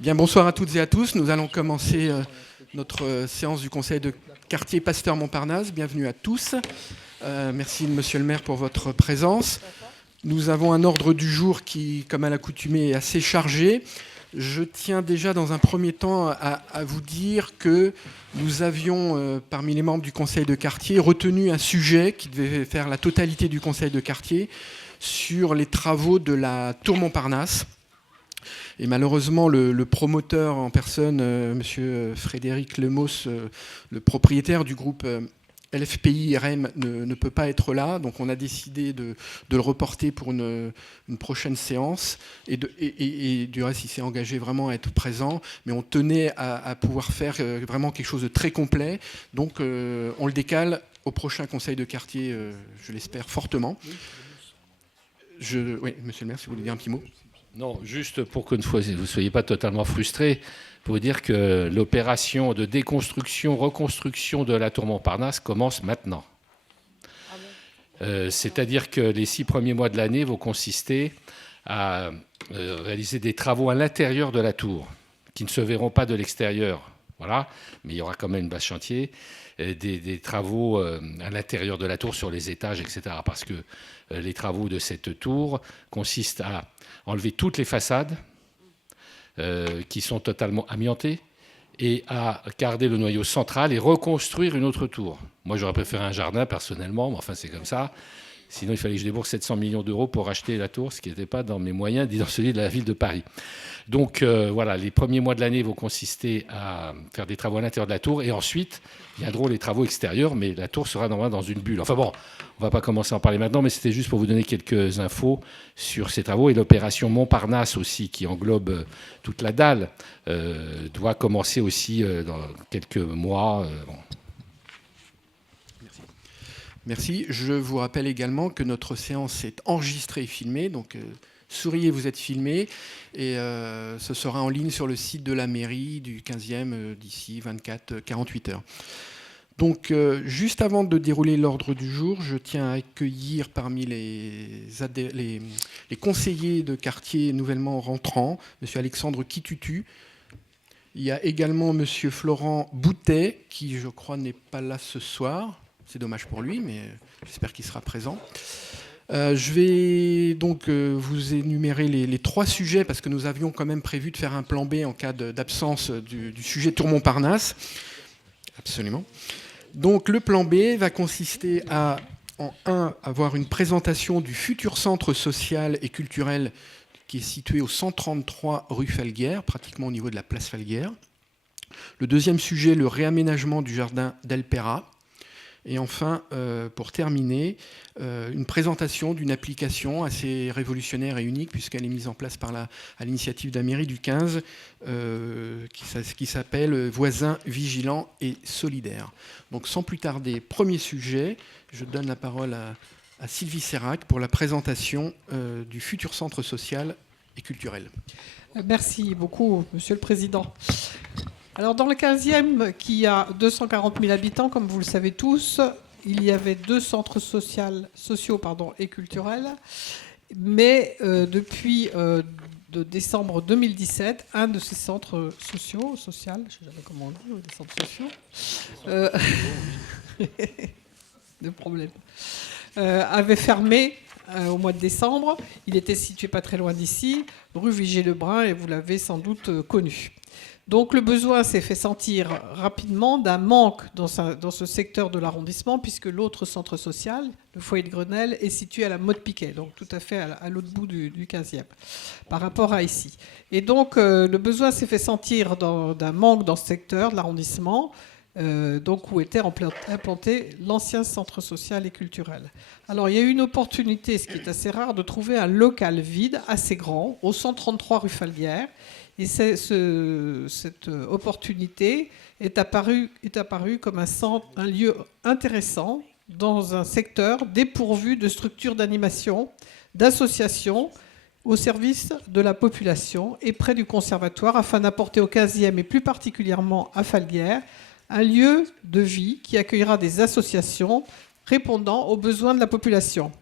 Bien, bonsoir à toutes et à tous. Nous allons commencer notre séance du Conseil de quartier Pasteur-Montparnasse. Bienvenue à tous. Merci, monsieur le maire, pour votre présence. Nous avons un ordre du jour qui, comme à l'accoutumée, est assez chargé. Je tiens déjà dans un premier temps à vous dire que nous avions, parmi les membres du Conseil de quartier, retenu un sujet qui devait faire la totalité du Conseil de quartier sur les travaux de la Tour Montparnasse. Et malheureusement, le promoteur en personne, M. Frédéric Lemos, le propriétaire du groupe LFPI RM, ne peut pas être là. Donc on a décidé de le reporter pour une prochaine séance. Et du reste, il s'est engagé vraiment à être présent. Mais on tenait à pouvoir faire vraiment quelque chose de très complet. Donc on le décale au prochain conseil de quartier, je l'espère fortement. Oui, monsieur le maire, si vous voulez dire un petit mot. Non, juste pour que vous ne soyez pas totalement frustrés, pour vous dire que l'opération de déconstruction, reconstruction de la tour Montparnasse commence maintenant. C'est-à-dire que les 6 premiers mois de l'année vont consister à réaliser des travaux à l'intérieur de la tour, qui ne se verront pas de l'extérieur. Voilà, mais il y aura quand même une base chantier, des travaux à l'intérieur de la tour sur les étages, etc. Parce que les travaux de cette tour consistent à enlever toutes les façades qui sont totalement amiantées et à garder le noyau central et reconstruire une autre tour. Moi, j'aurais préféré un jardin, personnellement, mais enfin, c'est comme ça. Sinon, il fallait que je débourse 700 millions d'euros pour acheter la tour, ce qui n'était pas dans mes moyens, ni dans celui de la ville de Paris. Donc, voilà, les premiers mois de l'année vont consister à faire des travaux à l'intérieur de la tour. Et ensuite, viendront les travaux extérieurs, mais la tour sera normalement dans une bulle. Enfin bon, on ne va pas commencer à en parler maintenant, mais c'était juste pour vous donner quelques infos sur ces travaux. Et l'opération Montparnasse aussi, qui englobe toute la dalle, doit commencer aussi dans quelques mois. Bon. Merci. Je vous rappelle également que notre séance est enregistrée et filmée. Donc, souriez, vous êtes filmés. Et ce sera en ligne sur le site de la mairie du 15e d'ici 24-48 heures. Donc, juste avant de dérouler l'ordre du jour, je tiens à accueillir parmi les conseillers de quartier nouvellement rentrants, M. Alexandre Kitutu. Il y a également M. Florent Boutet, qui, je crois, n'est pas là ce soir. C'est dommage pour lui, mais j'espère qu'il sera présent. Je vais donc vous énumérer les 3 sujets, parce que nous avions quand même prévu de faire un plan B en cas d'absence du sujet Tour Montparnasse. Absolument. Donc le plan B va consister à, en 1, avoir une présentation du futur centre social et culturel qui est situé au 133 rue Falguière, pratiquement au niveau de la place Falguière. Le deuxième sujet, le réaménagement du jardin d'Elpera. Et enfin, pour terminer, une présentation d'une application assez révolutionnaire et unique, puisqu'elle est mise en place à l'initiative de la mairie du 15, qui s'appelle « Voisins vigilants et solidaires ». Donc sans plus tarder, premier sujet, je donne la parole à Sylvie Serrac pour la présentation du futur centre social et culturel. Merci beaucoup, Monsieur le Président. Alors, dans le 15e, qui a 240 000 habitants, comme vous le savez tous, il y avait 2 centres sociaux et culturels. Mais depuis de décembre 2017, un de ces centres sociaux, je ne sais jamais comment on dit, des centres sociaux, de problème, avait fermé au mois de décembre. Il était situé pas très loin d'ici, rue Vigée-Lebrun, et vous l'avez sans doute connu. Donc le besoin s'est fait sentir rapidement d'un manque dans ce secteur de l'arrondissement, puisque l'autre centre social, le foyer de Grenelle, est situé à la Motte-Piquet, donc tout à fait à l'autre bout du 15e, par rapport à ici. Et donc le besoin s'est fait sentir d'un manque dans ce secteur de l'arrondissement, donc où était implanté l'ancien centre social et culturel. Alors il y a eu une opportunité, ce qui est assez rare, de trouver un local vide, assez grand, au 133 rue Falguière. Et cette opportunité est apparue comme un lieu intéressant dans un secteur dépourvu de structures d'animation, d'associations au service de la population et près du conservatoire, afin d'apporter au 15e et plus particulièrement à Falguière un lieu de vie qui accueillera des associations répondant aux besoins de la population.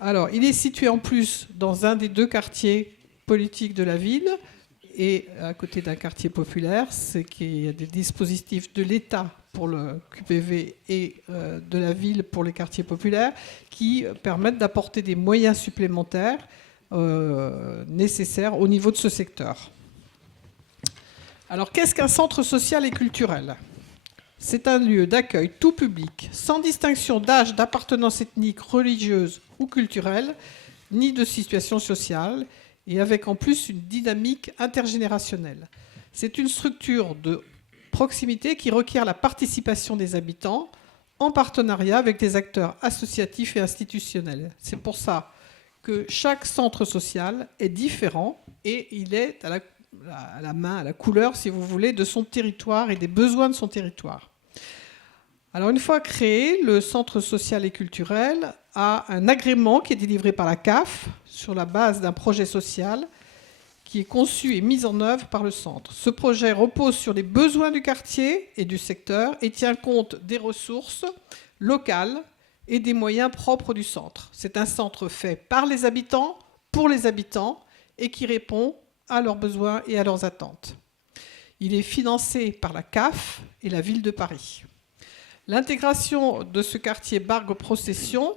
Alors, il est situé en plus dans un des 2 quartiers politique de la ville, et à côté d'un quartier populaire, c'est qu'il y a des dispositifs de l'État pour le QPV et de la ville pour les quartiers populaires qui permettent d'apporter des moyens supplémentaires nécessaires au niveau de ce secteur. Alors, qu'est-ce qu'un centre social et culturel ? C'est un lieu d'accueil tout public, sans distinction d'âge, d'appartenance ethnique, religieuse ou culturelle, ni de situation sociale, et avec en plus une dynamique intergénérationnelle. C'est une structure de proximité qui requiert la participation des habitants en partenariat avec des acteurs associatifs et institutionnels. C'est pour ça que chaque centre social est différent et il est à la main, à la couleur, si vous voulez, de son territoire et des besoins de son territoire. Alors, une fois créé, le centre social et culturel a un agrément qui est délivré par la CAF sur la base d'un projet social qui est conçu et mis en œuvre par le centre. Ce projet repose sur les besoins du quartier et du secteur et tient compte des ressources locales et des moyens propres du centre. C'est un centre fait par les habitants, pour les habitants, et qui répond à leurs besoins et à leurs attentes. Il est financé par la CAF et la ville de Paris. L'intégration de ce quartier Bargue-Procession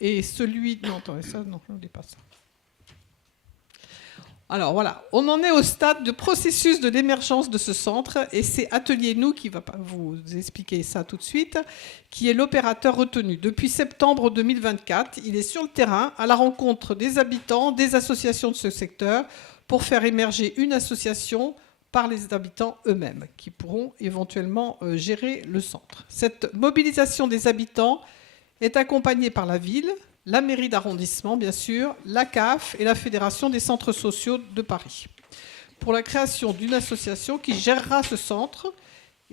et celui... Non, attendez, ça, non, on ne dit pas ça. Alors voilà, on en est au stade de processus de l'émergence de ce centre et c'est Atelier Nous qui va vous expliquer ça tout de suite, qui est l'opérateur retenu. Depuis septembre 2024, il est sur le terrain à la rencontre des habitants, des associations de ce secteur pour faire émerger une association par les habitants eux-mêmes, qui pourront éventuellement gérer le centre. Cette mobilisation des habitants est accompagnée par la ville, la mairie d'arrondissement, bien sûr, la CAF et la Fédération des centres sociaux de Paris, pour la création d'une association qui gérera ce centre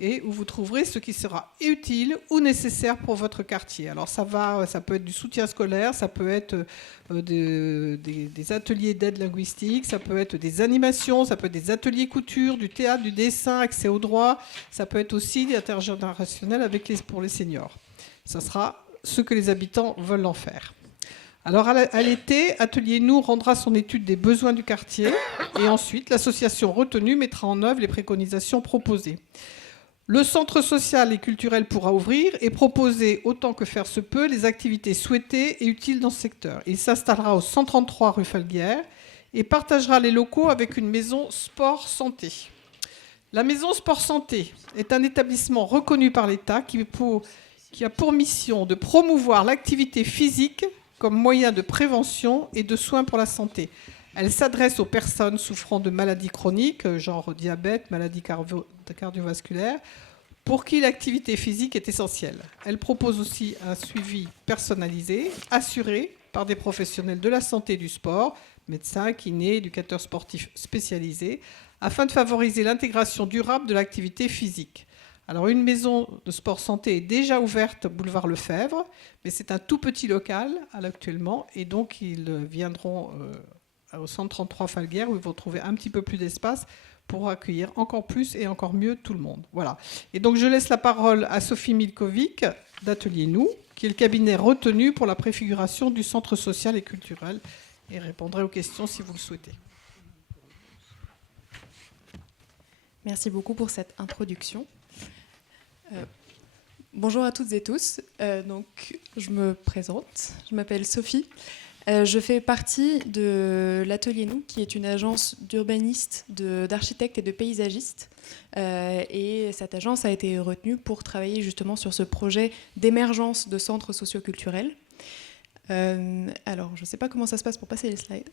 et où vous trouverez ce qui sera utile ou nécessaire pour votre quartier. Alors ça peut être du soutien scolaire, ça peut être des ateliers d'aide linguistique, ça peut être des animations, ça peut être des ateliers couture, du théâtre, du dessin, accès au droit, ça peut être aussi l'intergénérationnel pour les seniors. Ça sera ce que les habitants veulent en faire. Alors à l'été, Atelier Nous rendra son étude des besoins du quartier et ensuite l'association retenue mettra en œuvre les préconisations proposées. Le centre social et culturel pourra ouvrir et proposer autant que faire se peut les activités souhaitées et utiles dans ce secteur. Il s'installera au 133 rue Falguière et partagera les locaux avec une maison sport-santé. La maison sport-santé est un établissement reconnu par l'État qui a pour mission de promouvoir l'activité physique comme moyen de prévention et de soins pour la santé. Elle s'adresse aux personnes souffrant de maladies chroniques, genre diabète, maladies cardiovasculaires, pour qui l'activité physique est essentielle. Elle propose aussi un suivi personnalisé, assuré par des professionnels de la santé et du sport, médecins, kinés, éducateurs sportifs spécialisés, afin de favoriser l'intégration durable de l'activité physique. Alors, une maison de sport santé est déjà ouverte boulevard Lefebvre, mais c'est un tout petit local actuellement, et donc ils viendront au 133 Falguière, où ils vont trouver un petit peu plus d'espace pour accueillir encore plus et encore mieux tout le monde. Voilà. Et donc, je laisse la parole à Sophie Milkovic, d'Atelier Nous, qui est le cabinet retenu pour la préfiguration du centre social et culturel, et répondrai aux questions si vous le souhaitez. Merci beaucoup pour cette introduction. Bonjour à toutes et tous. Donc, je me présente. Je m'appelle Sophie. Je fais partie de l'Atelier Nous, qui est une agence d'urbanistes, d'architectes et de paysagistes. Et cette agence a été retenue pour travailler justement sur ce projet d'émergence de centres socioculturels. Alors, je ne sais pas comment ça se passe pour passer les slides.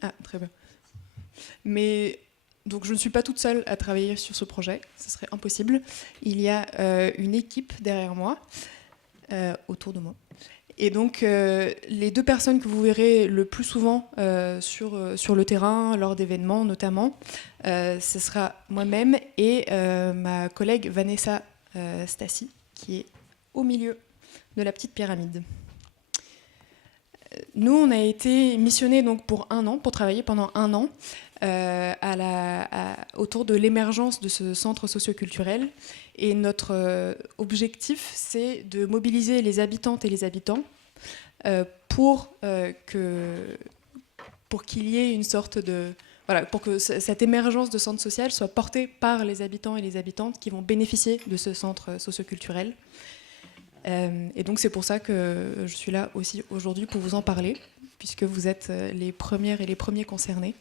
Ah, très bien. Mais... Donc je ne suis pas toute seule à travailler sur ce projet, ce serait impossible. Il y a une équipe derrière moi, autour de moi. Et donc les deux personnes que vous verrez le plus souvent sur le terrain, lors d'événements notamment, ce sera moi-même et ma collègue Vanessa Stassi, qui est au milieu de la petite pyramide. Nous, on a été missionnés donc pour travailler pendant un an, autour de l'émergence de ce centre socioculturel. Et notre objectif, c'est de mobiliser les habitantes et les habitants pour qu'il y ait une sorte de voilà, pour que cette émergence de centre social soit portée par les habitants et les habitantes qui vont bénéficier de ce centre socioculturel. Et donc c'est pour ça que je suis là aussi aujourd'hui pour vous en parler, puisque vous êtes les premières et les premiers concernés,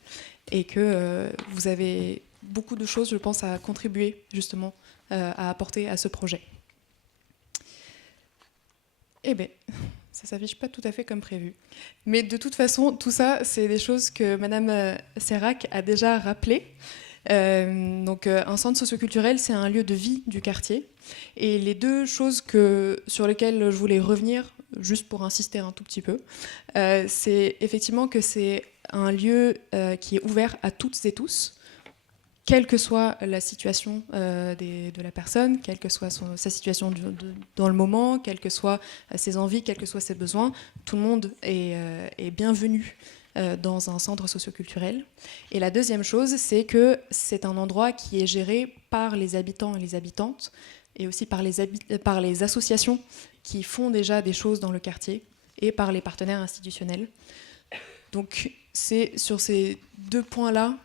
et que vous avez beaucoup de choses, je pense, à contribuer justement à apporter à ce projet. Eh bien, ça ne s'affiche pas tout à fait comme prévu. Mais de toute façon, tout ça, c'est des choses que Madame Serrac a déjà rappelées. Donc, un centre socioculturel, c'est un lieu de vie du quartier. Et les deux choses sur lesquelles je voulais revenir, juste pour insister un tout petit peu, c'est effectivement que c'est un lieu qui est ouvert à toutes et tous, quelle que soit la situation de la personne, quelle que soit sa situation dans le moment, quelles que soient ses envies, quels que soient ses besoins, tout le monde est bienvenu dans un centre socioculturel. Et la deuxième chose, c'est que c'est un endroit qui est géré par les habitants et les habitantes, et aussi par les associations qui font déjà des choses dans le quartier, et par les partenaires institutionnels. Donc c'est sur ces deux points-là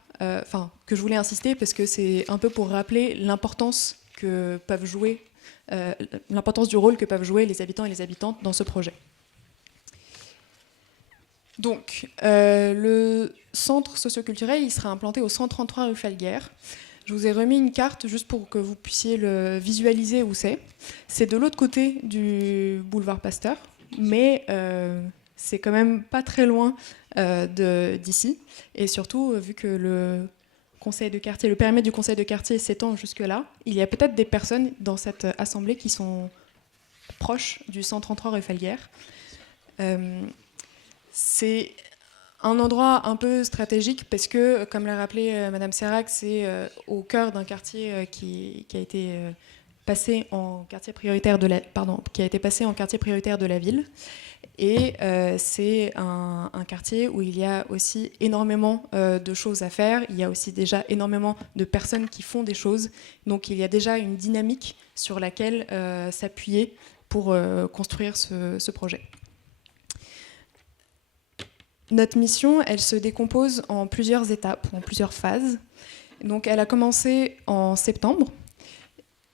que je voulais insister, parce que c'est un peu pour rappeler l'importance du rôle que peuvent jouer les habitants et les habitantes dans ce projet. Donc, le centre socioculturel, il sera implanté au 133 rue Falguière. Je vous ai remis une carte juste pour que vous puissiez le visualiser où c'est. C'est de l'autre côté du boulevard Pasteur, mais c'est quand même pas très loin d'ici. Et surtout, vu que le périmètre du conseil de quartier s'étend jusque-là, il y a peut-être des personnes dans cette assemblée qui sont proches du 133 rue Falguière. C'est un endroit un peu stratégique parce que, comme l'a rappelé Madame Serrac, c'est au cœur d'un quartier qui a été passé en quartier prioritaire de la ville. Et c'est un quartier où il y a aussi énormément de choses à faire. Il y a aussi déjà énormément de personnes qui font des choses. Donc il y a déjà une dynamique sur laquelle s'appuyer pour construire ce projet. Notre mission, elle se décompose en plusieurs étapes, en plusieurs phases. Donc elle a commencé en septembre.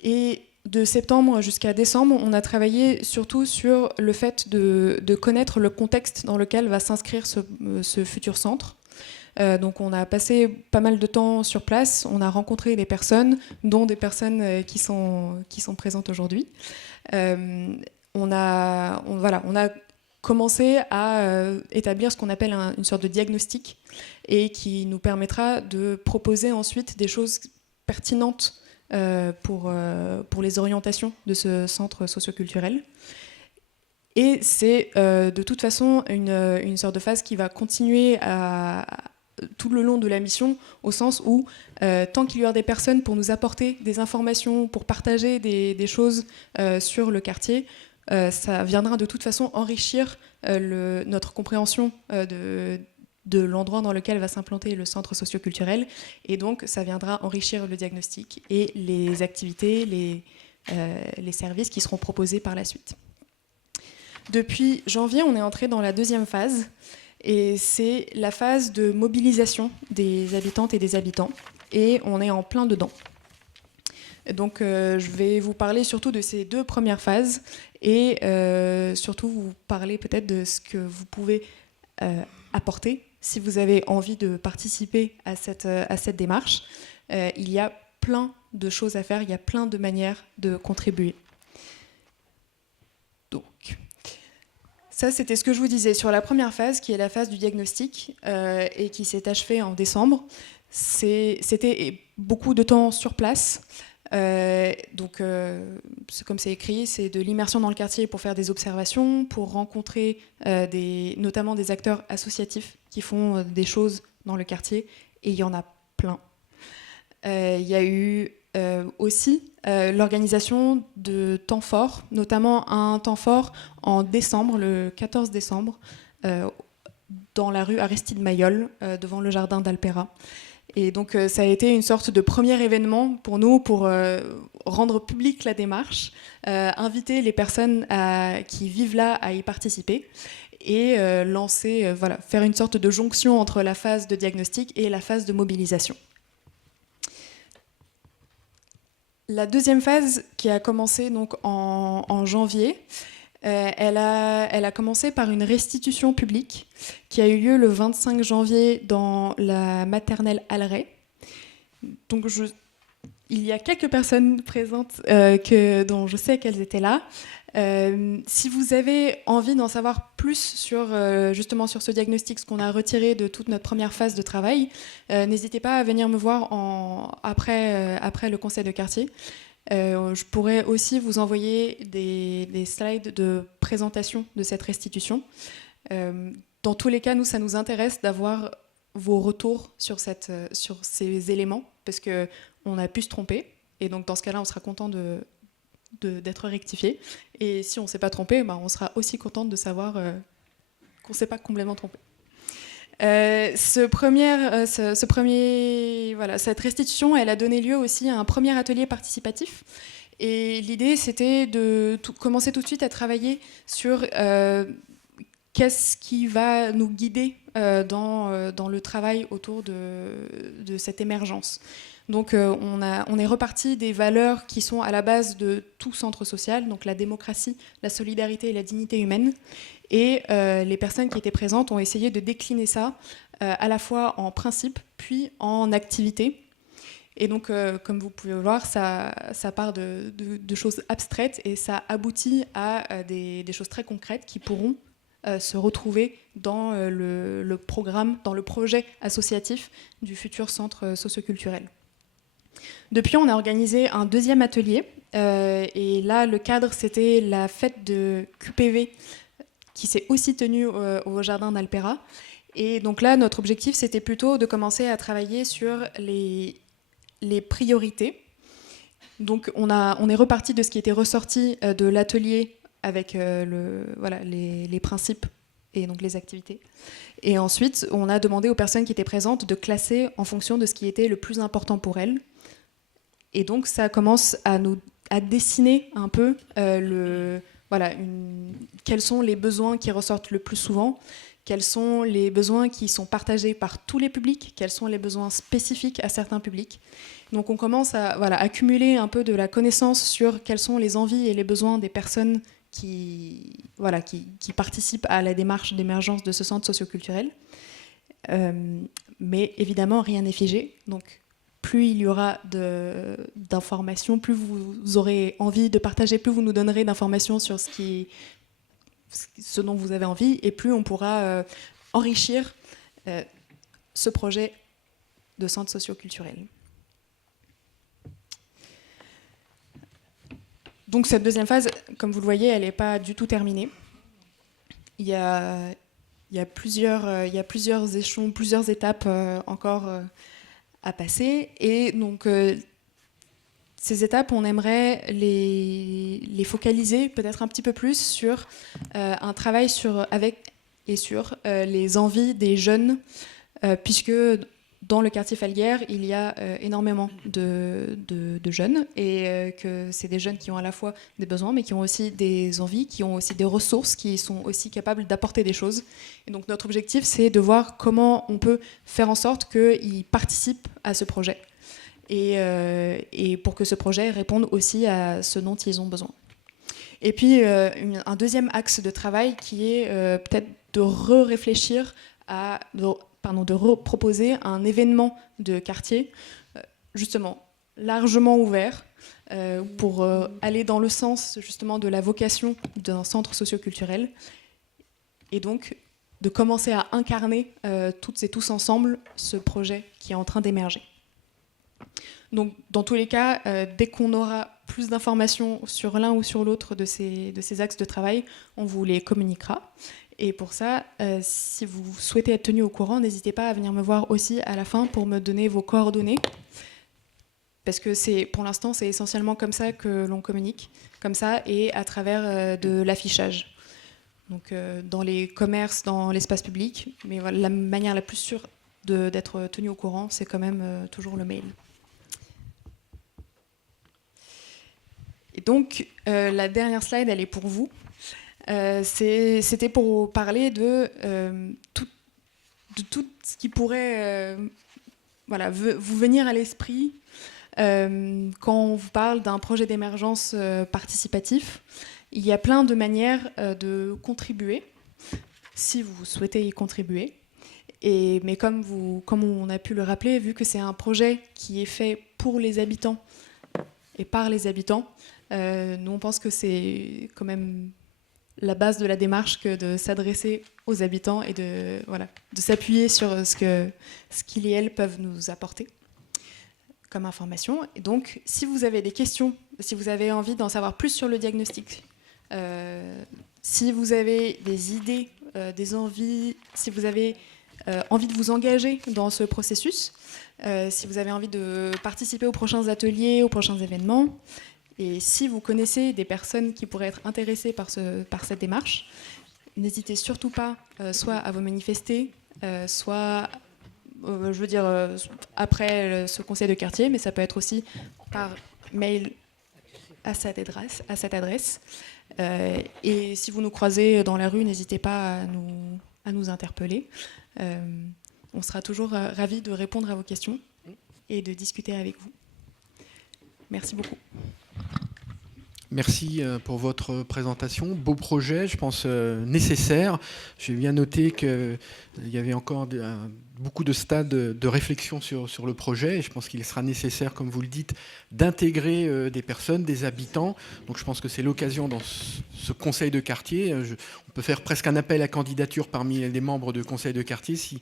Et de septembre jusqu'à décembre, on a travaillé surtout sur le fait de connaître le contexte dans lequel va s'inscrire ce futur centre. Donc on a passé pas mal de temps sur place, on a rencontré des personnes, dont des personnes qui sont présentes aujourd'hui. On a commencé à établir ce qu'on appelle une sorte de diagnostic, et qui nous permettra de proposer ensuite des choses pertinentes pour les orientations de ce centre socioculturel. Et c'est de toute façon une sorte de phase qui va continuer tout le long de la mission, au sens où tant qu'il y aura des personnes pour nous apporter des informations, pour partager des choses sur le quartier, ça viendra de toute façon enrichir notre compréhension de l'endroit dans lequel va s'implanter le centre socioculturel, et donc ça viendra enrichir le diagnostic et les activités, les services qui seront proposés par la suite. Depuis janvier, on est entré dans la deuxième phase, et c'est la phase de mobilisation des habitantes et des habitants, et on est en plein dedans. Donc je vais vous parler surtout de ces deux premières phases, et surtout vous parler peut-être de ce que vous pouvez apporter si vous avez envie de participer à cette démarche. Il y a plein de choses à faire, il y a plein de manières de contribuer. Donc, ça c'était ce que je vous disais sur la première phase, qui est la phase du diagnostic, et qui s'est achevée en décembre. C'était beaucoup de temps sur place. Donc, comme c'est écrit, c'est de l'immersion dans le quartier pour faire des observations, pour rencontrer notamment des acteurs associatifs qui font des choses dans le quartier, et il y en a plein. Il y a eu aussi l'organisation de temps forts, notamment un temps fort en décembre, le 14 décembre, dans la rue Aristide Maillol, devant le jardin d'Alpera. Et donc ça a été une sorte de premier événement pour nous pour rendre publique la démarche, inviter les personnes qui vivent là à y participer et faire une sorte de jonction entre la phase de diagnostic et la phase de mobilisation. La deuxième phase, qui a commencé donc en janvier, elle a commencé par une restitution publique qui a eu lieu le 25 janvier dans la maternelle Alray. Donc il y a quelques personnes présentes dont je sais qu'elles étaient là. Si vous avez envie d'en savoir plus justement sur ce diagnostic, ce qu'on a retiré de toute notre première phase de travail, n'hésitez pas à venir me voir après le conseil de quartier. Je pourrais aussi vous envoyer des slides de présentation de cette restitution. Dans tous les cas, ça nous intéresse d'avoir vos retours sur ces éléments, parce qu'on a pu se tromper, et donc dans ce cas-là, on sera content d'être rectifié. Et si on ne s'est pas trompé, on sera aussi content de savoir qu'on ne s'est pas complètement trompé. Cette restitution, elle a donné lieu aussi à un premier atelier participatif. Et l'idée, c'était de commencer tout de suite à travailler sur qu'est-ce qui va nous guider dans le travail autour de cette émergence. Donc on est reparti des valeurs qui sont à la base de tout centre social, donc la démocratie, la solidarité et la dignité humaine. Et les personnes qui étaient présentes ont essayé de décliner ça à la fois en principe puis en activité. Et donc, comme vous pouvez le voir, ça part de choses abstraites et ça aboutit à des choses très concrètes qui pourront se retrouver dans le programme, dans le projet associatif du futur centre socioculturel. Depuis, on a organisé un deuxième atelier. Et là, le cadre, c'était la fête de QPV qui s'est aussi tenue au jardin d'Alpera. Et donc là, notre objectif, c'était plutôt de commencer à travailler sur les priorités. Donc on est reparti de ce qui était ressorti de l'atelier avec les principes et donc les activités. Et ensuite, on a demandé aux personnes qui étaient présentes de classer en fonction de ce qui était le plus important pour elles. Et donc ça commence à dessiner un peu quels sont les besoins qui ressortent le plus souvent, quels sont les besoins qui sont partagés par tous les publics, quels sont les besoins spécifiques à certains publics. Donc on commence à accumuler un peu de la connaissance sur quelles sont les envies et les besoins des personnes qui participent à la démarche d'émergence de ce centre socioculturel. Mais évidemment, rien n'est figé. Donc plus il y aura d'informations, plus vous aurez envie de partager, plus vous nous donnerez d'informations sur ce dont vous avez envie, et plus on pourra enrichir ce projet de centre socioculturel. Donc cette deuxième phase, comme vous le voyez, elle n'est pas du tout terminée. Il y a plusieurs échelons, plusieurs étapes encore à passer. Et donc ces étapes, on aimerait les focaliser peut-être un petit peu plus sur un travail sur les envies des jeunes, puisque dans le quartier Falguière, il y a énormément de jeunes, et que c'est des jeunes qui ont à la fois des besoins, mais qui ont aussi des envies, qui ont aussi des ressources, qui sont aussi capables d'apporter des choses. Et donc notre objectif, c'est de voir comment on peut faire en sorte qu'ils participent à ce projet, et pour que ce projet réponde aussi à ce dont ils ont besoin. Et puis un deuxième axe de travail qui est peut-être de réfléchir de proposer un événement de quartier, justement largement ouvert, pour aller dans le sens justement de la vocation d'un centre socioculturel, et donc de commencer à incarner toutes et tous ensemble ce projet qui est en train d'émerger. Donc dans tous les cas, dès qu'on aura plus d'informations sur l'un ou sur l'autre de ces axes de travail, on vous les communiquera. Et pour ça, si vous souhaitez être tenu au courant, n'hésitez pas à venir me voir aussi à la fin pour me donner vos coordonnées. Parce que pour l'instant, c'est essentiellement comme ça que l'on communique, comme ça, et à travers de l'affichage. Donc dans les commerces, dans l'espace public. Mais voilà, la manière la plus sûre d'être tenu au courant, c'est quand même toujours le mail. Et donc, la dernière slide, elle est pour vous. C'était pour parler de tout ce qui pourrait vous venir à l'esprit quand on vous parle d'un projet d'émergence participatif. Il y a plein de manières de contribuer, si vous souhaitez y contribuer. Mais comme on a pu le rappeler, vu que c'est un projet qui est fait pour les habitants et par les habitants, nous on pense que c'est quand même la base de la démarche que de s'adresser aux habitants et de s'appuyer sur ce qu'ils et elles peuvent nous apporter comme information. Et donc, si vous avez des questions, si vous avez envie d'en savoir plus sur le diagnostic, si vous avez des idées, des envies, si vous avez envie de vous engager dans ce processus, si vous avez envie de participer aux prochains ateliers, aux prochains événements, et si vous connaissez des personnes qui pourraient être intéressées par cette démarche, n'hésitez surtout pas soit à vous manifester, soit, après ce conseil de quartier, mais ça peut être aussi par mail à cette adresse. Et si vous nous croisez dans la rue, n'hésitez pas à nous interpeller. On sera toujours ravis de répondre à vos questions et de discuter avec vous. Merci beaucoup. Merci pour votre présentation. Beau projet, je pense nécessaire. J'ai bien noté qu'il y avait encore beaucoup de stades de réflexion sur le projet. Et je pense qu'il sera nécessaire, comme vous le dites, d'intégrer des personnes, des habitants. Donc je pense que c'est l'occasion dans ce conseil de quartier. On peut faire presque un appel à candidature parmi les membres de conseil de quartier si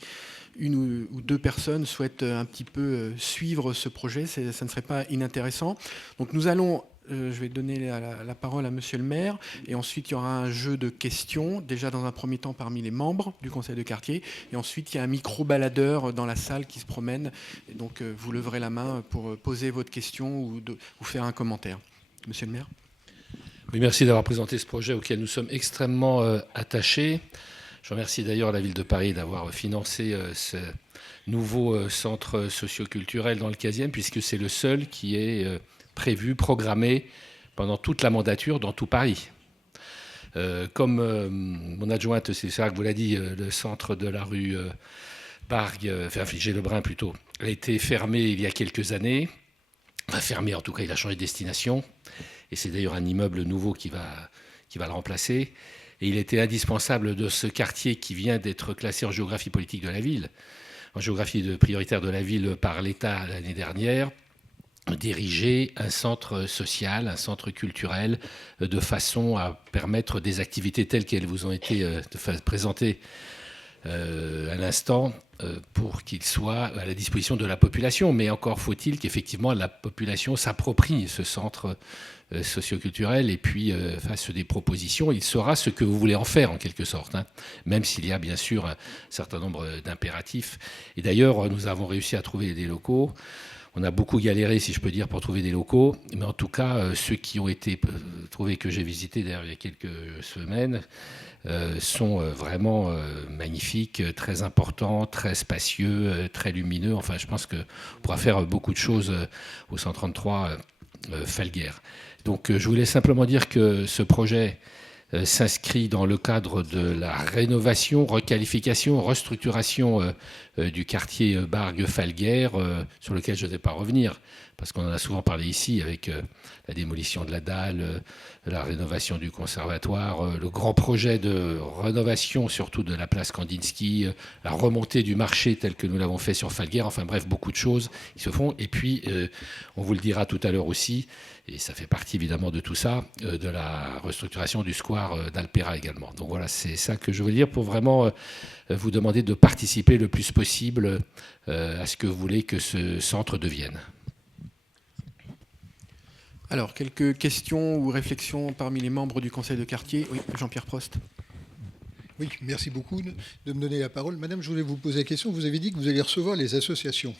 une ou deux personnes souhaitent un petit peu suivre ce projet. Ça ne serait pas inintéressant. Donc nous allons... je vais donner la parole à monsieur le maire et ensuite il y aura un jeu de questions, déjà dans un premier temps parmi les membres du conseil de quartier et ensuite il y a un micro-baladeur dans la salle qui se promène et donc vous leverez la main pour poser votre question ou faire un commentaire. Monsieur le maire. Oui, merci d'avoir présenté ce projet auquel nous sommes extrêmement attachés. Je remercie d'ailleurs la ville de Paris d'avoir financé ce nouveau centre socio-culturel dans le 15e puisque c'est le seul qui est... prévu, programmé pendant toute la mandature dans tout Paris. Comme mon adjointe Cécile vous l'a dit, le centre de la rue Figé-Lebrun plutôt, a été fermé il y a quelques années. Enfin fermé en tout cas, il a changé de destination. Et c'est d'ailleurs un immeuble nouveau qui va le remplacer. Et il était indispensable de ce quartier qui vient d'être classé en géographie politique de la ville, en géographie prioritaire de la ville par l'État l'année dernière, diriger un centre social, un centre culturel, de façon à permettre des activités telles qu'elles vous ont été présentées à l'instant, pour qu'il soit à la disposition de la population. Mais encore faut-il qu'effectivement la population s'approprie ce centre socioculturel et puis fasse des propositions. Il saura ce que vous voulez en faire en quelque sorte, hein, même s'il y a bien sûr un certain nombre d'impératifs. Et d'ailleurs, nous avons réussi à trouver des locaux. On a beaucoup galéré, si je peux dire, pour trouver des locaux. Mais en tout cas, ceux qui ont été trouvés, que j'ai visités d'ailleurs il y a quelques semaines, sont vraiment magnifiques, très importants, très spacieux, très lumineux. Enfin, je pense qu'on pourra faire beaucoup de choses au 133 Falguière. Donc, je voulais simplement dire que ce projet s'inscrit dans le cadre de la rénovation, requalification, restructuration du quartier Bargue-Falguière, sur lequel je ne vais pas revenir, parce qu'on en a souvent parlé ici, avec la démolition de la dalle, la rénovation du conservatoire, le grand projet de rénovation, surtout de la place Kandinsky, la remontée du marché tel que nous l'avons fait sur Falguière, enfin bref, beaucoup de choses qui se font. Et puis, on vous le dira tout à l'heure aussi, et ça fait partie évidemment de tout ça, de la restructuration du square d'Alpera également. Donc voilà, c'est ça que je veux dire pour vraiment vous demander de participer le plus possible à ce que vous voulez que ce centre devienne. Alors, quelques questions ou réflexions parmi les membres du conseil de quartier. Oui, Jean-Pierre Prost. Oui, merci beaucoup de me donner la parole. Madame, je voulais vous poser la question. Vous avez dit que vous allez recevoir les associations.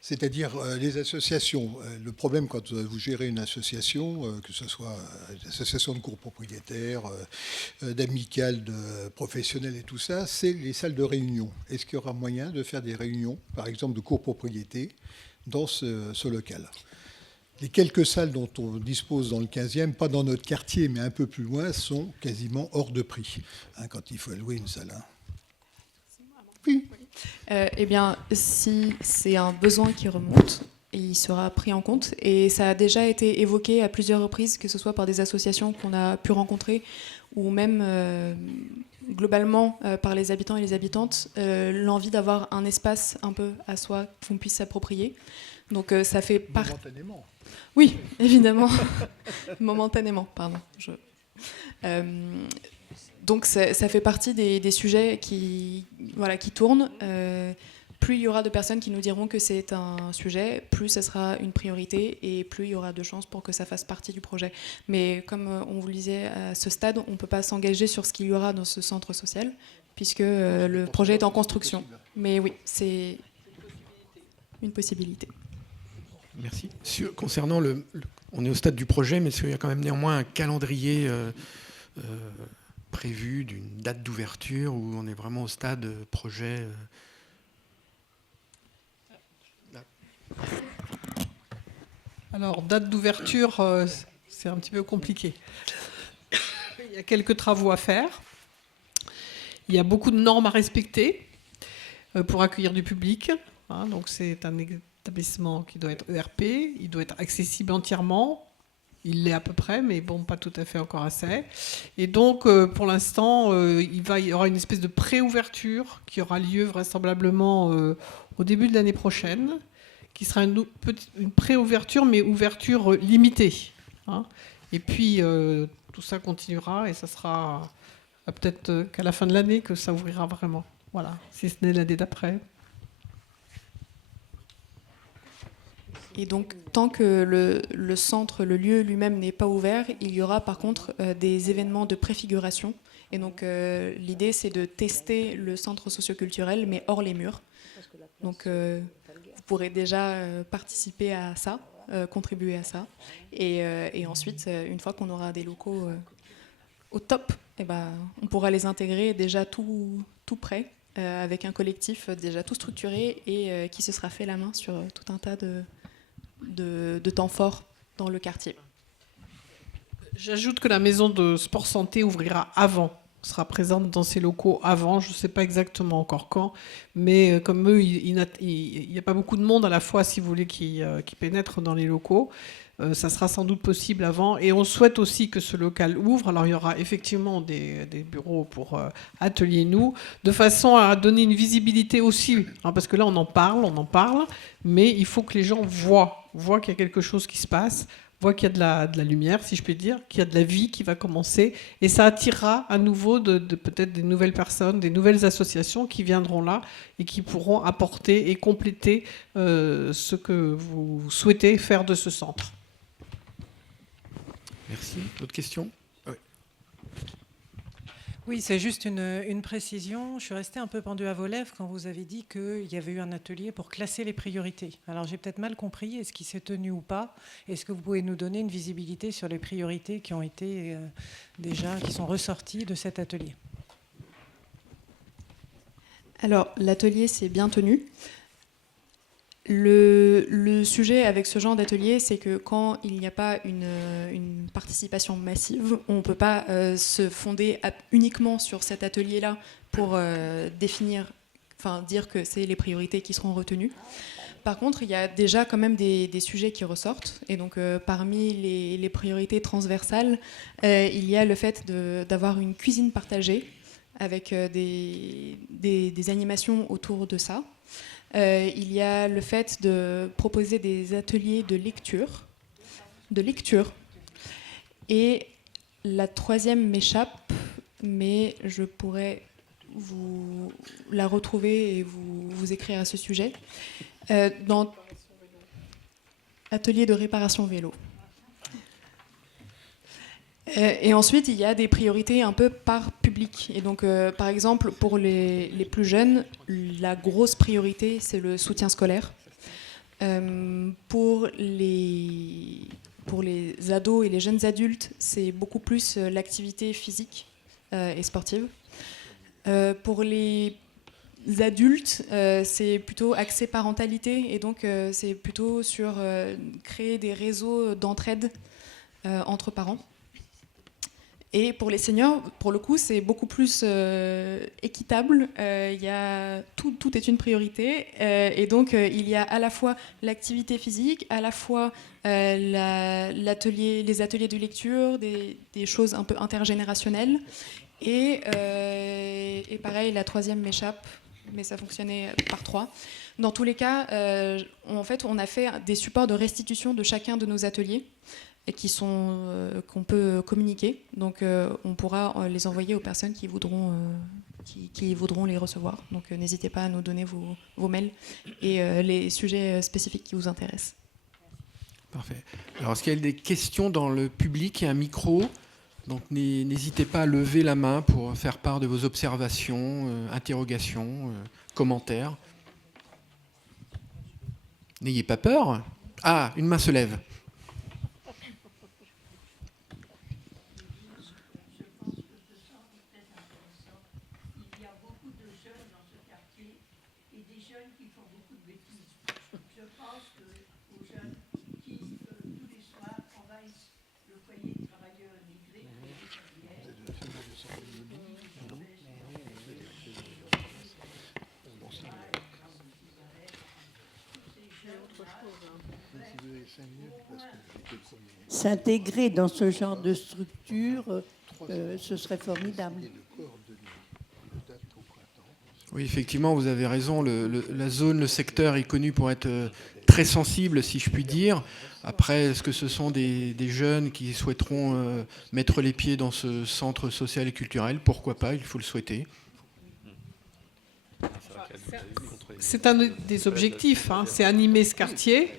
C'est-à-dire les associations. Le problème quand vous gérez une association, que ce soit une association de copropriétaires, d'amicales, de professionnels et tout ça, c'est les salles de réunion. Est-ce qu'il y aura moyen de faire des réunions, par exemple de copropriété, dans ce local ? Les quelques salles dont on dispose dans le 15e, pas dans notre quartier, mais un peu plus loin, sont quasiment hors de prix, quand il faut louer une salle. Oui. Eh bien, si c'est un besoin qui remonte, il sera pris en compte. Et ça a déjà été évoqué à plusieurs reprises, que ce soit par des associations qu'on a pu rencontrer, ou même globalement par les habitants et les habitantes, l'envie d'avoir un espace un peu à soi qu'on puisse s'approprier. Donc ça fait partie... Momentanément. Oui, évidemment. Momentanément, pardon. Donc ça fait partie des sujets qui tournent. Plus il y aura de personnes qui nous diront que c'est un sujet, plus ce sera une priorité et plus il y aura de chances pour que ça fasse partie du projet. Mais comme on vous le disait, à ce stade, on ne peut pas s'engager sur ce qu'il y aura dans ce centre social, puisque le projet est en construction. Mais oui, c'est une possibilité. Merci. Concernant on est au stade du projet, mais il y a quand même néanmoins un calendrier prévu d'une date d'ouverture où on est vraiment au stade projet. Alors, date d'ouverture, c'est un petit peu compliqué. Il y a quelques travaux à faire. Il y a beaucoup de normes à respecter pour accueillir du public. Donc, c'est un établissement qui doit être ERP, il doit être accessible entièrement. Il l'est à peu près, mais bon, pas tout à fait encore assez. Et donc, pour l'instant, il y aura une espèce de pré-ouverture qui aura lieu vraisemblablement au début de l'année prochaine, qui sera une pré-ouverture, mais ouverture limitée. Et puis, tout ça continuera, et ça sera peut-être qu'à la fin de l'année que ça ouvrira vraiment. Voilà, si ce n'est l'année d'après. Et donc, tant que le centre, le lieu lui-même n'est pas ouvert, il y aura par contre des événements de préfiguration. Et donc, l'idée, c'est de tester le centre socioculturel, mais hors les murs. Donc, vous pourrez déjà participer à ça, contribuer à ça. Et ensuite, une fois qu'on aura des locaux au top, on pourra les intégrer déjà tout prêt, avec un collectif déjà tout structuré et qui se sera fait la main sur tout un tas de temps forts dans le quartier. J'ajoute que la maison de sport santé ouvrira avant, sera présente dans ces locaux avant, je ne sais pas exactement encore quand, mais comme eux, il n'y a pas beaucoup de monde à la fois, si vous voulez, qui pénètre dans les locaux. Ça sera sans doute possible avant. Et on souhaite aussi que ce local ouvre. Alors, il y aura effectivement des bureaux pour Atelier Nous, de façon à donner une visibilité aussi. Parce que là, on en parle, mais il faut que les gens voient qu'il y a quelque chose qui se passe, voient qu'il y a de la lumière, si je puis dire, qu'il y a de la vie qui va commencer. Et ça attirera à nouveau peut-être des nouvelles personnes, des nouvelles associations qui viendront là et qui pourront apporter et compléter ce que vous souhaitez faire de ce centre. Merci. D'autres questions ? Oui, c'est juste une précision. Je suis restée un peu pendue à vos lèvres quand vous avez dit qu'il y avait eu un atelier pour classer les priorités. Alors j'ai peut-être mal compris, est-ce qu'il s'est tenu ou pas ? Est-ce que vous pouvez nous donner une visibilité sur les priorités qui ont été qui sont ressorties de cet atelier ? Alors l'atelier s'est bien tenu. Le sujet avec ce genre d'atelier, c'est que quand il n'y a pas une participation massive, on ne peut pas se fonder uniquement sur cet atelier-là pour dire que c'est les priorités qui seront retenues. Par contre, il y a déjà quand même des sujets qui ressortent. Et donc, parmi les priorités transversales, il y a le fait d'avoir une cuisine partagée avec des animations autour de ça. Il y a le fait de proposer des ateliers de lecture. Et la troisième m'échappe, mais je pourrais vous la retrouver et vous écrire à ce sujet. Dans atelier de réparation vélo. Et ensuite, il y a des priorités un peu par public. Et donc, par exemple, pour les plus jeunes, la grosse priorité, c'est le soutien scolaire. Pour les ados et les jeunes adultes, c'est beaucoup plus l'activité physique et sportive. Pour les adultes, c'est plutôt axé parentalité. Et donc, c'est plutôt sur créer des réseaux d'entraide entre parents. Et pour les seniors, pour le coup, c'est beaucoup plus équitable. Tout est une priorité. Et donc, il y a à la fois l'activité physique, à la fois les ateliers de lecture, des choses un peu intergénérationnelles. Et pareil, la troisième m'échappe, mais ça fonctionnait par 3. Dans tous les cas, en fait, on a fait des supports de restitution de chacun de nos ateliers, et qu'on peut communiquer. Donc on pourra les envoyer aux personnes qui voudront les recevoir. Donc n'hésitez pas à nous donner vos mails et les sujets spécifiques qui vous intéressent. Parfait. Alors, est-ce qu'il y a des questions dans le public? Il y a un micro. Donc n'hésitez pas à lever la main pour faire part de vos observations, interrogations, commentaires. N'ayez pas peur. Ah, une main se lève. S'intégrer dans ce genre de structure, ce serait formidable. Oui, effectivement, vous avez raison. La zone, le secteur est connu pour être très sensible, si je puis dire. Après, est-ce que ce sont des jeunes qui souhaiteront mettre les pieds dans ce centre social et culturel? Pourquoi pas, il faut le souhaiter. C'est un des objectifs, hein, c'est animer ce quartier,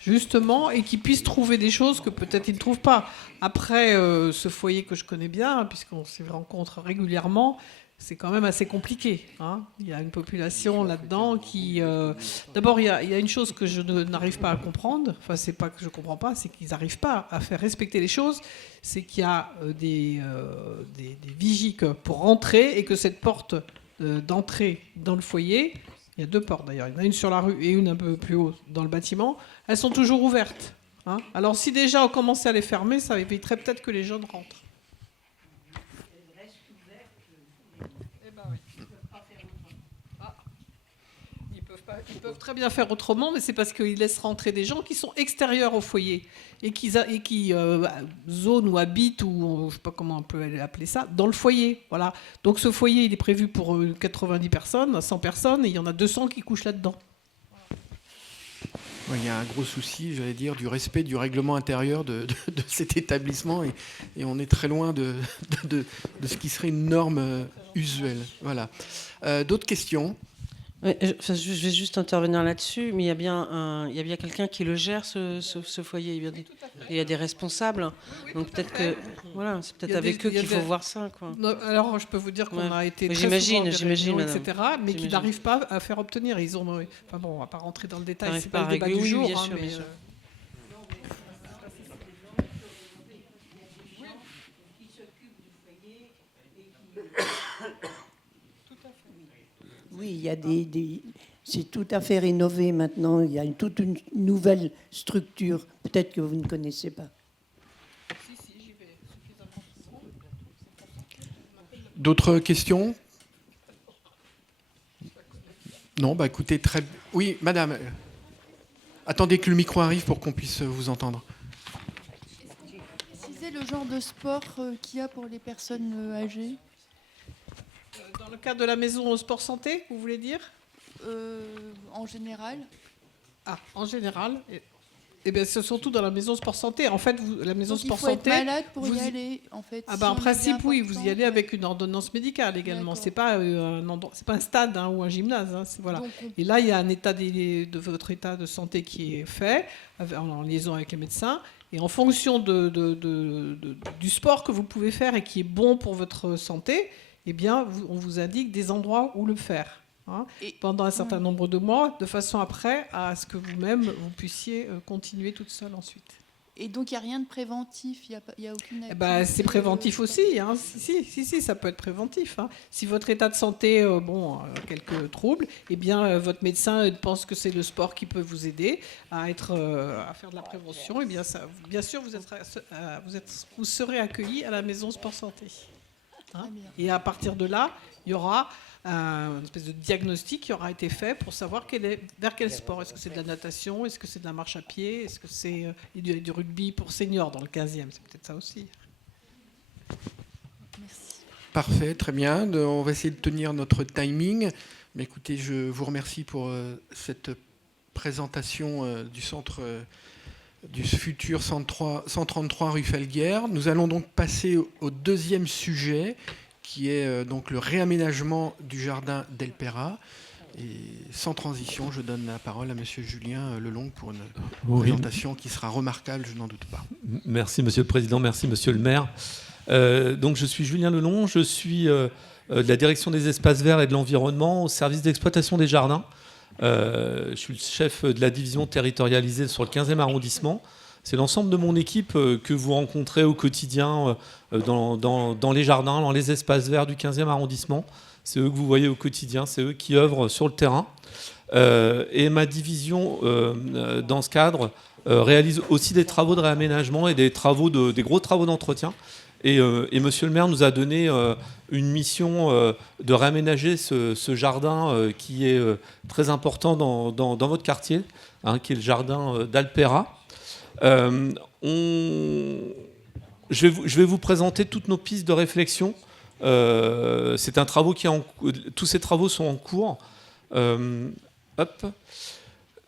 justement, et qu'ils puissent trouver des choses que peut-être ils ne trouvent pas. Après, ce foyer que je connais bien, puisqu'on se rencontre régulièrement, c'est quand même assez compliqué. Hein. Il y a une population là-dedans qui... D'abord, il y a une chose que je n'arrive pas à comprendre. Enfin, c'est pas que je ne comprends pas, c'est qu'ils n'arrivent pas à faire respecter les choses. C'est qu'il y a des vigies pour rentrer et que cette porte d'entrée dans le foyer... Il y a 2 portes d'ailleurs, il y en a une sur la rue et une un peu plus haut dans le bâtiment. Elles sont toujours ouvertes. Hein. Alors si déjà on commençait à les fermer, ça éviterait peut-être que les jeunes rentrent. Ils peuvent très bien faire autrement, mais c'est parce qu'ils laissent rentrer des gens qui sont extérieurs au foyer et qui zonent ou habitent, ou je ne sais pas comment on peut appeler ça, dans le foyer. Voilà. Donc ce foyer, il est prévu pour 90 personnes, 100 personnes, et il y en a 200 qui couchent là-dedans. Ouais, il y a un gros souci, j'allais dire, du respect du règlement intérieur de cet établissement, et on est très loin de ce qui serait une norme usuelle. Voilà. D'autres questions? Ouais, je vais juste intervenir là-dessus, mais il y a bien quelqu'un qui le gère, ce foyer. Il y a des responsables. Donc peut-être que voilà, c'est peut-être avec eux qu'il faut voir ça, quoi. Non, alors je peux vous dire qu'on a été très j'imagine, souvent des réunions, etc., mais qui J'imagine. n'arrivent pas à faire obtenir. Ils ont, enfin bon, on va pas rentrer dans le détail, T'arrives c'est pas pas à le débat régler, du oui, jour. bien Hein, sûr, mais, bien sûr. Oui, il y a c'est tout à fait rénové maintenant. Il y a toute une nouvelle structure, peut-être que vous ne connaissez pas. D'autres questions? Non, bah écoutez, très... Oui, madame. Attendez que le micro arrive pour qu'on puisse vous entendre. Préciser le genre de sport qu'il y a pour les personnes âgées. Dans le cadre de la maison sport santé, vous voulez dire? En général. Ah, en général. Eh bien, c'est surtout dans la maison sport santé. En fait, la maison Donc, sport il faut santé. être malade pour y aller, en fait. Ah si ben, en on est principe, bien oui, vous y important. allez avec une ordonnance médicale également. D'accord. C'est pas un endroit, c'est pas un stade hein, ou un gymnase. Hein, voilà. Donc, Et là, il y a un état de votre état de santé qui est fait en liaison avec les médecins. Et en fonction du sport que vous pouvez faire et qui est bon pour votre santé, eh bien, on vous indique des endroits où le faire. Pendant un certain nombre de mois, de façon après à ce que vous-même, vous puissiez continuer toute seule ensuite. Et donc, il n'y a rien de préventif, il n'y a aucune... C'est préventif aussi. Si, ça peut être préventif. Si votre état de santé, quelques troubles, eh bien, votre médecin pense que c'est le sport qui peut vous aider à faire de la prévention. Eh bien, bien sûr, vous serez accueilli à la maison Sport Santé. Et à partir de là, il y aura une espèce de diagnostic qui aura été fait pour savoir vers quel sport. Est-ce que c'est de la natation? Est-ce que c'est de la marche à pied? Est-ce que c'est du rugby pour seniors dans le 15e? C'est peut-être ça aussi. Merci. Parfait, très bien. On va essayer de tenir notre timing. Mais écoutez, je vous remercie pour cette présentation du centre du futur 133 rue Felguière. Nous allons donc passer au deuxième sujet, qui est donc le réaménagement du jardin d'Elpera. Et sans transition, je donne la parole à Monsieur Julien Lelong pour une présentation qui sera remarquable, je n'en doute pas. Merci Monsieur le Président, merci Monsieur le maire. Donc je suis Julien Lelong, je suis de la direction des espaces verts et de l'environnement au service d'exploitation des jardins. Je suis le chef de la division territorialisée sur le 15e arrondissement. C'est l'ensemble de mon équipe que vous rencontrez au quotidien dans les jardins, dans les espaces verts du 15e arrondissement. C'est eux que vous voyez au quotidien, c'est eux qui œuvrent sur le terrain. Et ma division, dans ce cadre, réalise aussi des travaux de réaménagement et des gros travaux d'entretien. Et Monsieur le maire nous a donné une mission de réaménager ce jardin qui est très important dans votre quartier, qui est le jardin d'Alpera. Je vais vous présenter toutes nos pistes de réflexion. C'est un travaux tous ces travaux sont en cours.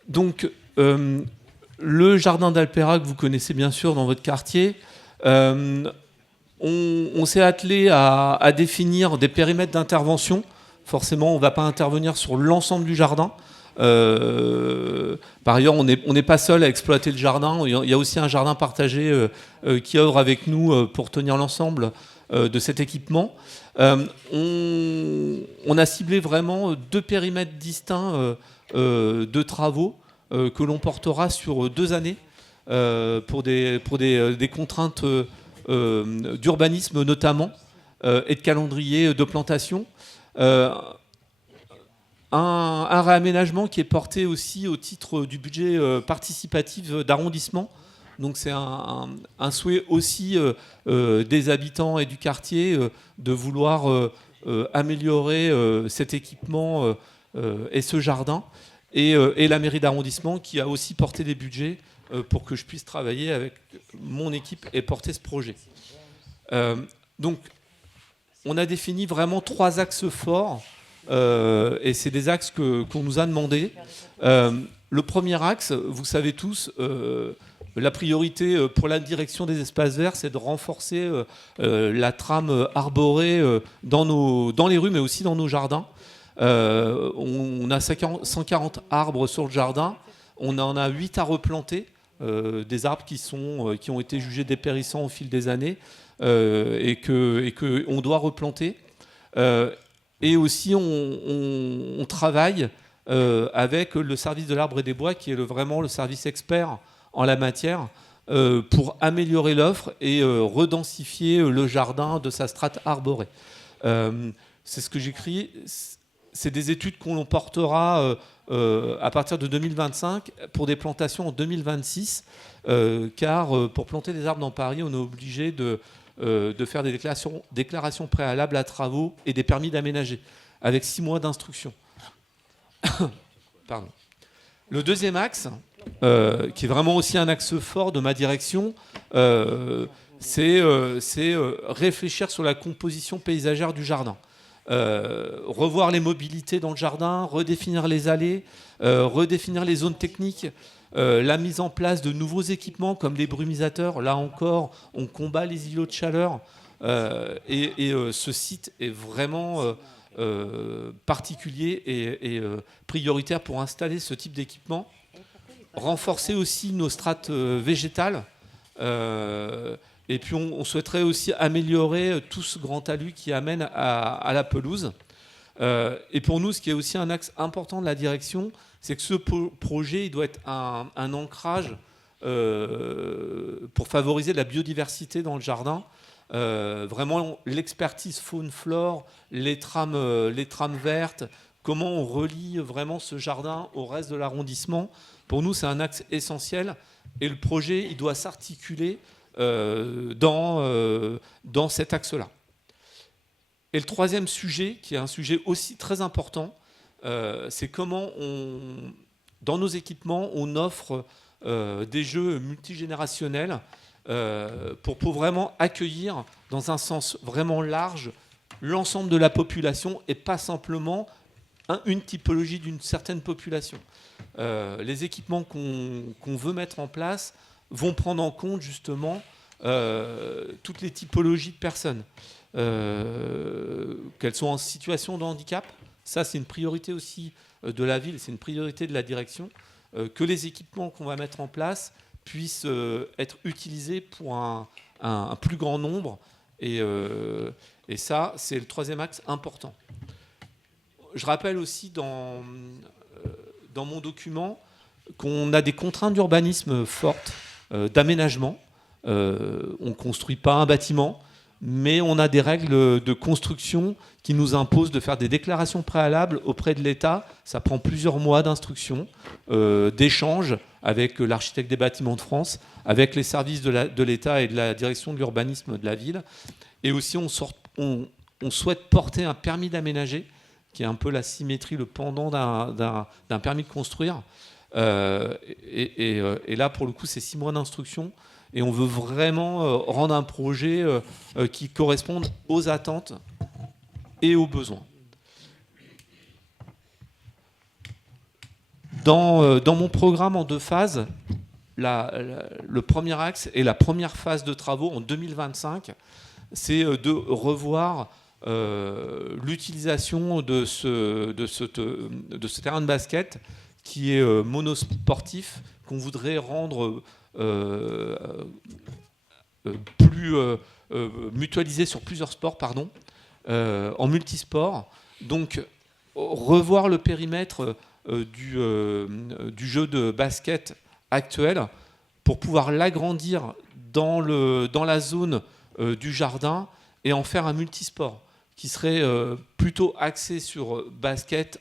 Donc, le jardin d'Alpera que vous connaissez bien sûr dans votre quartier, on s'est attelé à définir des périmètres d'intervention. Forcément, on ne va pas intervenir sur l'ensemble du jardin. Par ailleurs, on n'est pas seul à exploiter le jardin. Il y a aussi un jardin partagé qui œuvre avec nous pour tenir l'ensemble de cet équipement. On a ciblé vraiment 2 périmètres distincts de travaux que l'on portera sur 2 années pour des contraintes d'urbanisme notamment et de calendrier de plantation. Un réaménagement qui est porté aussi au titre du budget participatif d'arrondissement. Donc c'est un souhait aussi des habitants et du quartier de vouloir améliorer cet équipement et ce jardin. Et la mairie d'arrondissement qui a aussi porté des budgets pour que je puisse travailler avec mon équipe et porter ce projet. Donc on a défini vraiment 3 axes forts. Et c'est des axes qu'on nous a demandé. Le premier axe, vous savez tous, la priorité pour la direction des espaces verts, c'est de renforcer la trame arborée dans les rues, mais aussi dans nos jardins. On a 140 arbres sur le jardin. On en a 8 à replanter, des arbres qui ont été jugés dépérissants au fil des années et qu'on doit replanter. Et aussi, on travaille avec le service de l'arbre et des bois, qui est vraiment le service expert en la matière, pour améliorer l'offre et redensifier le jardin de sa strate arborée. C'est ce que j'écris. C'est des études qu'on portera à partir de 2025 pour des plantations en 2026, car pour planter des arbres dans Paris, on est obligé de faire des déclarations préalables à travaux et des permis d'aménager, avec 6 mois d'instruction. Pardon. Le deuxième axe, qui est vraiment aussi un axe fort de ma direction, c'est réfléchir sur la composition paysagère du jardin. Revoir les mobilités dans le jardin, redéfinir les allées, redéfinir les zones techniques, la mise en place de nouveaux équipements comme les brumisateurs. Là encore, on combat les îlots de chaleur et ce site est vraiment particulier et prioritaire pour installer ce type d'équipement. Renforcer aussi nos strates végétales Et puis on souhaiterait aussi améliorer tout ce grand talus qui amène à la pelouse. Et pour nous, ce qui est aussi un axe important de la direction, c'est que ce projet il doit être un ancrage pour favoriser la biodiversité dans le jardin. Vraiment l'expertise faune-flore, les trames vertes, comment on relie vraiment ce jardin au reste de l'arrondissement. Pour nous, c'est un axe essentiel et le projet il doit s'articuler dans cet axe-là. Et le troisième sujet, qui est un sujet aussi très important, c'est comment dans nos équipements, on offre des jeux multigénérationnels pour vraiment accueillir, dans un sens vraiment large, l'ensemble de la population et pas simplement une typologie d'une certaine population. Les équipements qu'on veut mettre en place vont prendre en compte justement toutes les typologies de personnes. Qu'elles soient en situation de handicap, ça c'est une priorité aussi de la ville, c'est une priorité de la direction, que les équipements qu'on va mettre en place puissent être utilisés pour un plus grand nombre, et ça c'est le troisième axe important. Je rappelle aussi dans mon document qu'on a des contraintes d'urbanisme fortes, d'aménagement. On ne construit pas un bâtiment, mais on a des règles de construction qui nous imposent de faire des déclarations préalables auprès de l'État. Ça prend plusieurs mois d'instruction, d'échanges avec l'architecte des bâtiments de France, avec les services de l'État et de la direction de l'urbanisme de la ville. Et aussi, on souhaite porter un permis d'aménager, qui est un peu la symétrie, le pendant d'un permis de construire. Et là, pour le coup, c'est 6 mois d'instruction. Et on veut vraiment rendre un projet qui corresponde aux attentes et aux besoins. Dans mon programme en 2 phases, le premier axe et la première phase de travaux en 2025, c'est de revoir l'utilisation de ce terrain de basket qui est monosportif, qu'on voudrait rendre plus mutualisé sur plusieurs sports, en multisport. Donc revoir le périmètre du jeu de basket actuel pour pouvoir l'agrandir dans la zone du jardin et en faire un multisport qui serait plutôt axé sur basket,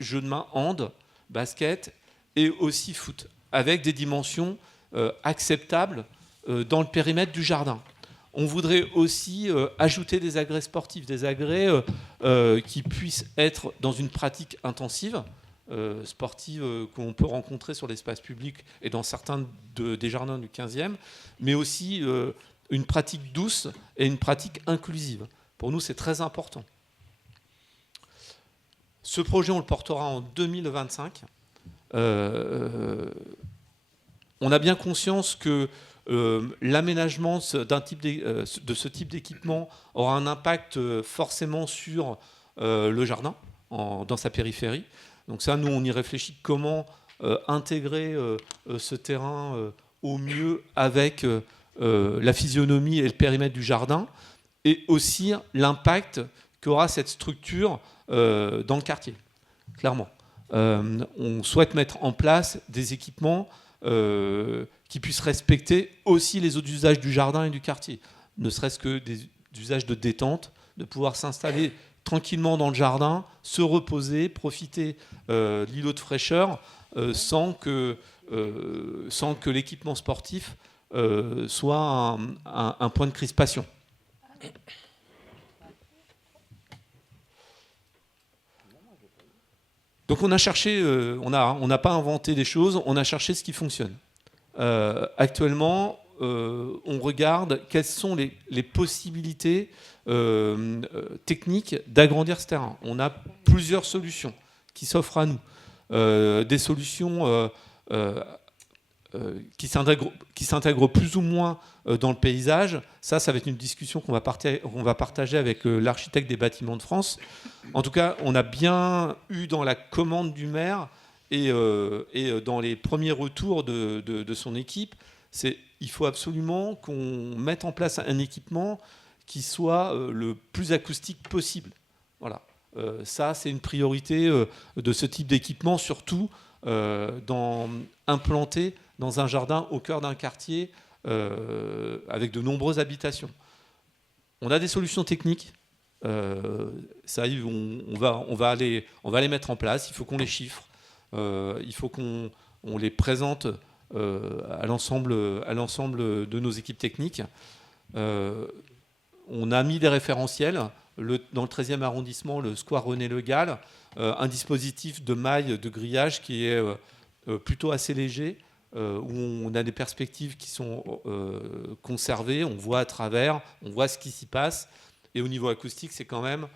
jeu de main, hand, basket et aussi foot, avec des dimensions acceptables dans le périmètre du jardin. On voudrait aussi ajouter des agrès sportifs, des agrès qui puissent être dans une pratique intensive, sportive qu'on peut rencontrer sur l'espace public et dans certains des jardins du 15e, mais aussi une pratique douce et une pratique inclusive. Pour nous, c'est très important. Ce projet, on le portera en 2025. On a bien conscience que l'aménagement de ce type d'équipement aura un impact forcément sur le jardin, dans sa périphérie. Donc ça, nous, on y réfléchit comment intégrer ce terrain au mieux avec la physionomie et le périmètre du jardin, et aussi l'impact qu'aura cette structure dans le quartier, clairement. On souhaite mettre en place des équipements qui puissent respecter aussi les autres usages du jardin et du quartier, ne serait-ce que des usages de détente, de pouvoir s'installer tranquillement dans le jardin, se reposer, profiter de l'îlot de fraîcheur sans que l'équipement sportif soit un point de crispation. Donc on a cherché, on n'a pas inventé des choses, on a cherché ce qui fonctionne. Actuellement, on regarde quelles sont les possibilités techniques d'agrandir ce terrain. On a plusieurs solutions qui s'offrent à nous. Des solutions qui s'intègrent plus ou moins dans le paysage. Ça va être une discussion qu'on va partager avec l'architecte des bâtiments de France. En tout cas, on a bien eu dans la commande du maire et dans les premiers retours de son équipe, il il faut absolument qu'on mette en place un équipement qui soit le plus acoustique possible. Voilà. Ça, c'est une priorité de ce type d'équipement, surtout implanté dans un jardin au cœur d'un quartier avec de nombreuses habitations. On a des solutions techniques. Ça, on va les mettre en place. Il faut qu'on les chiffre. Il faut qu'on les présente à l'ensemble de nos équipes techniques. On a mis des référentiels. Dans le 13e arrondissement, le square René Le Gall, un dispositif de maille de grillage qui est plutôt assez léger, où on a des perspectives qui sont conservées, on voit à travers, on voit ce qui s'y passe, et au niveau acoustique, c'est quand même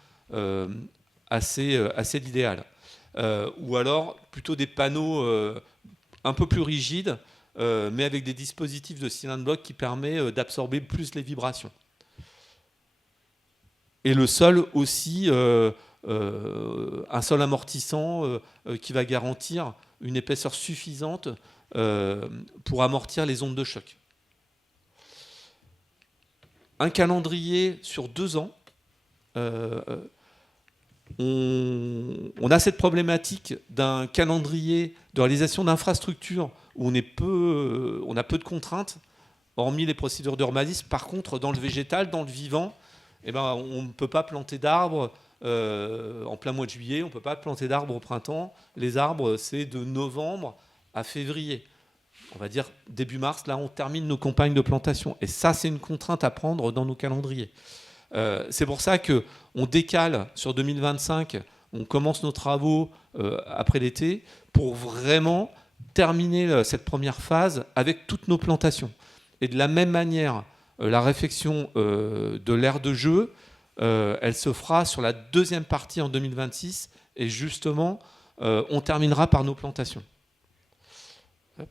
assez l'idéal. Ou alors, plutôt des panneaux un peu plus rigides, mais avec des dispositifs de cylindre bloc qui permettent d'absorber plus les vibrations. Et le sol aussi, un sol amortissant qui va garantir une épaisseur suffisante pour amortir les ondes de choc. Un calendrier sur 2 ans. On a cette problématique d'un calendrier de réalisation d'infrastructures où on a peu de contraintes, hormis les procédures d'urbanisme. Par contre, dans le végétal, dans le vivant, on ne peut pas planter d'arbres en plein mois de juillet, on ne peut pas planter d'arbres au printemps. Les arbres, c'est de novembre à février. On va dire début mars, là, on termine nos campagnes de plantation. Et ça, c'est une contrainte à prendre dans nos calendriers. C'est pour ça qu'on décale sur 2025, on commence nos travaux après l'été pour vraiment terminer cette première phase avec toutes nos plantations. Et de la même manière, la réflexion de l'aire de jeu, elle se fera sur la deuxième partie en 2026 et justement, on terminera par nos plantations. Hop.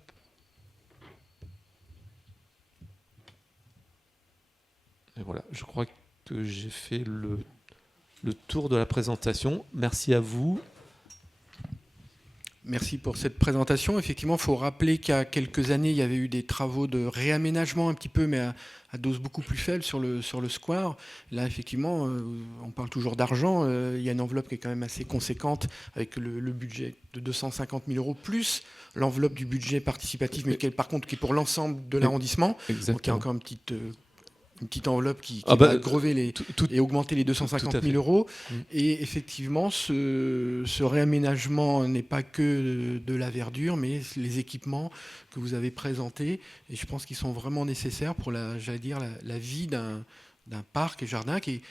Et voilà, je crois que j'ai fait le tour de la présentation. Merci à vous. Merci pour cette présentation. Effectivement, il faut rappeler qu'il y a quelques années, il y avait eu des travaux de réaménagement un petit peu, mais à dose beaucoup plus faible sur le square. Là, effectivement, on parle toujours d'argent. Il y a une enveloppe qui est quand même assez conséquente avec le budget de 250 000 euros, plus l'enveloppe du budget participatif, mais par contre qui est pour l'ensemble de l'arrondissement. Exactement. Donc il y a encore une petite enveloppe qui va grever et augmenter les 250 000 euros. Et effectivement, ce réaménagement n'est pas que de la verdure, mais les équipements que vous avez présentés. Et je pense qu'ils sont vraiment nécessaires pour la vie d'un parc et jardin qui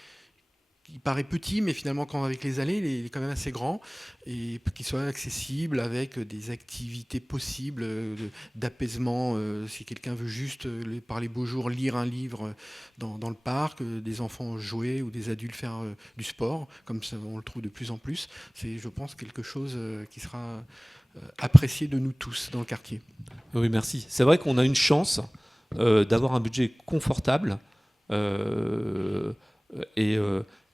paraît petit, mais finalement, avec les allées, il est quand même assez grand, et qu'il soit accessible avec des activités possibles d'apaisement. Si quelqu'un veut juste, par les beaux jours, lire un livre dans le parc, des enfants jouer ou des adultes faire du sport, comme ça, on le trouve de plus en plus, c'est, je pense, quelque chose qui sera apprécié de nous tous dans le quartier. Oui, merci. C'est vrai qu'on a une chance d'avoir un budget confortable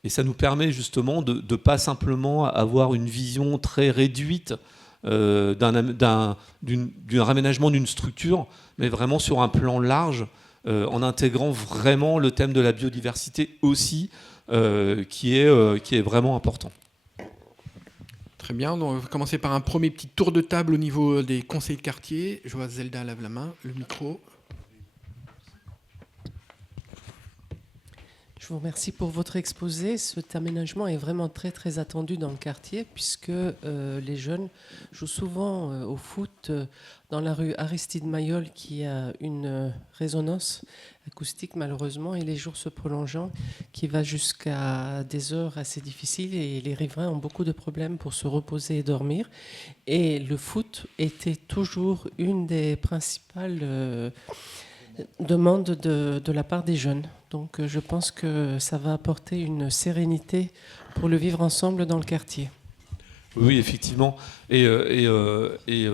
et ça nous permet justement de ne pas simplement avoir une vision très réduite d'un raménagement d'une structure, mais vraiment sur un plan large, en intégrant vraiment le thème de la biodiversité aussi, qui est vraiment important. Très bien, donc on va commencer par un premier petit tour de table au niveau des conseils de quartier. Je vois Zelda lève la main, le micro. Je vous remercie pour votre exposé. Cet aménagement est vraiment très très attendu dans le quartier puisque les jeunes jouent souvent au foot dans la rue Aristide Maillol qui a une résonance acoustique malheureusement et les jours se prolongeant qui va jusqu'à des heures assez difficiles et les riverains ont beaucoup de problèmes pour se reposer et dormir. Et le foot était toujours une des principales demande de la part des jeunes. Donc je pense que ça va apporter une sérénité pour le vivre ensemble dans le quartier. Oui, effectivement. Et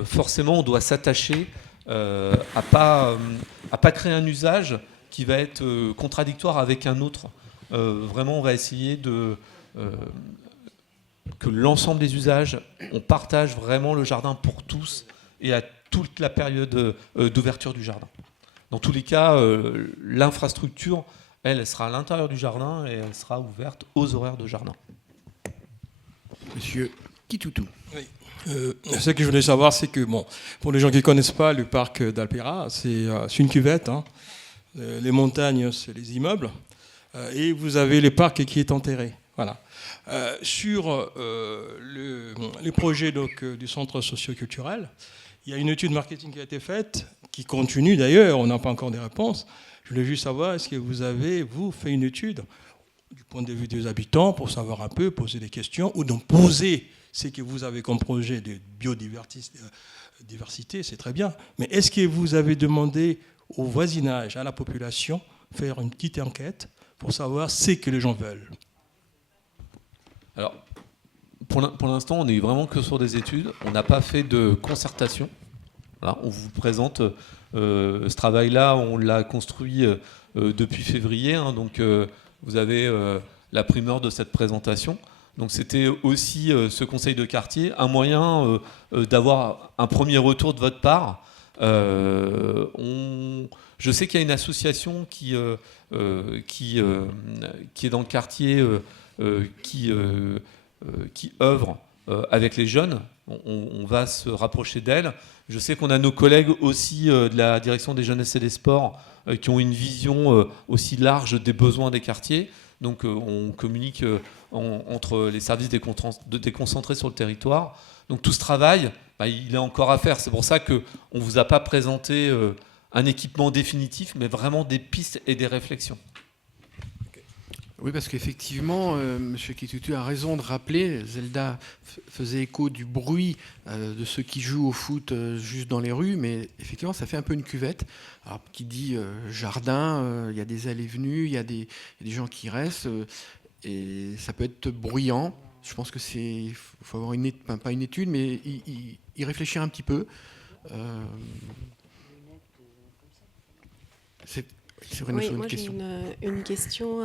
forcément, on doit s'attacher à pas créer un usage qui va être contradictoire avec un autre. Vraiment, on va essayer que l'ensemble des usages, on partage vraiment le jardin pour tous et à toute la période d'ouverture du jardin. Dans tous les cas, l'infrastructure, elle sera à l'intérieur du jardin et elle sera ouverte aux horaires de jardin. Monsieur Kitoutou. Oui. Ce que je voulais savoir, c'est que, bon, pour les gens qui ne connaissent pas le parc d'Alpera, c'est une cuvette. Hein. Les montagnes, c'est les immeubles. Et vous avez le parc qui est enterré. Voilà. Sur les projets donc, du centre socio-culturel, il y a une étude marketing qui a été faite, qui continue d'ailleurs, on n'a pas encore des réponses. Je voulais juste savoir, est-ce que vous avez, vous, fait une étude du point de vue des habitants pour savoir un peu, poser des questions, ou donc poser ce que vous avez comme projet de biodiversité, c'est très bien. Mais est-ce que vous avez demandé au voisinage, à la population, faire une petite enquête pour savoir ce que les gens veulent? Alors, pour l'instant, on n'est vraiment que sur des études. On n'a pas fait de concertation. Voilà, on vous présente ce travail-là, on l'a construit depuis février. Hein, donc, vous avez la primeur de cette présentation. Donc, c'était aussi ce conseil de quartier, un moyen d'avoir un premier retour de votre part. Je sais qu'il y a une association qui est dans le quartier, qui œuvre avec les jeunes. On va se rapprocher d'elle. Je sais qu'on a nos collègues aussi de la direction des jeunesses et des sports qui ont une vision aussi large des besoins des quartiers. Donc on communique entre les services déconcentrés sur le territoire. Donc tout ce travail, il est encore à faire. C'est pour ça qu'on ne vous a pas présenté un équipement définitif, mais vraiment des pistes et des réflexions. Oui, parce qu'effectivement, M. Kitoutou a raison de rappeler, Zelda faisait écho du bruit de ceux qui jouent au foot juste dans les rues, mais effectivement, ça fait un peu une cuvette. Alors, qui dit jardin, il y a des allées-venues, il y a des gens qui restent, et ça peut être bruyant. Je pense que il faut avoir pas une étude, mais y réfléchir un petit peu. Oui, moi j'ai une question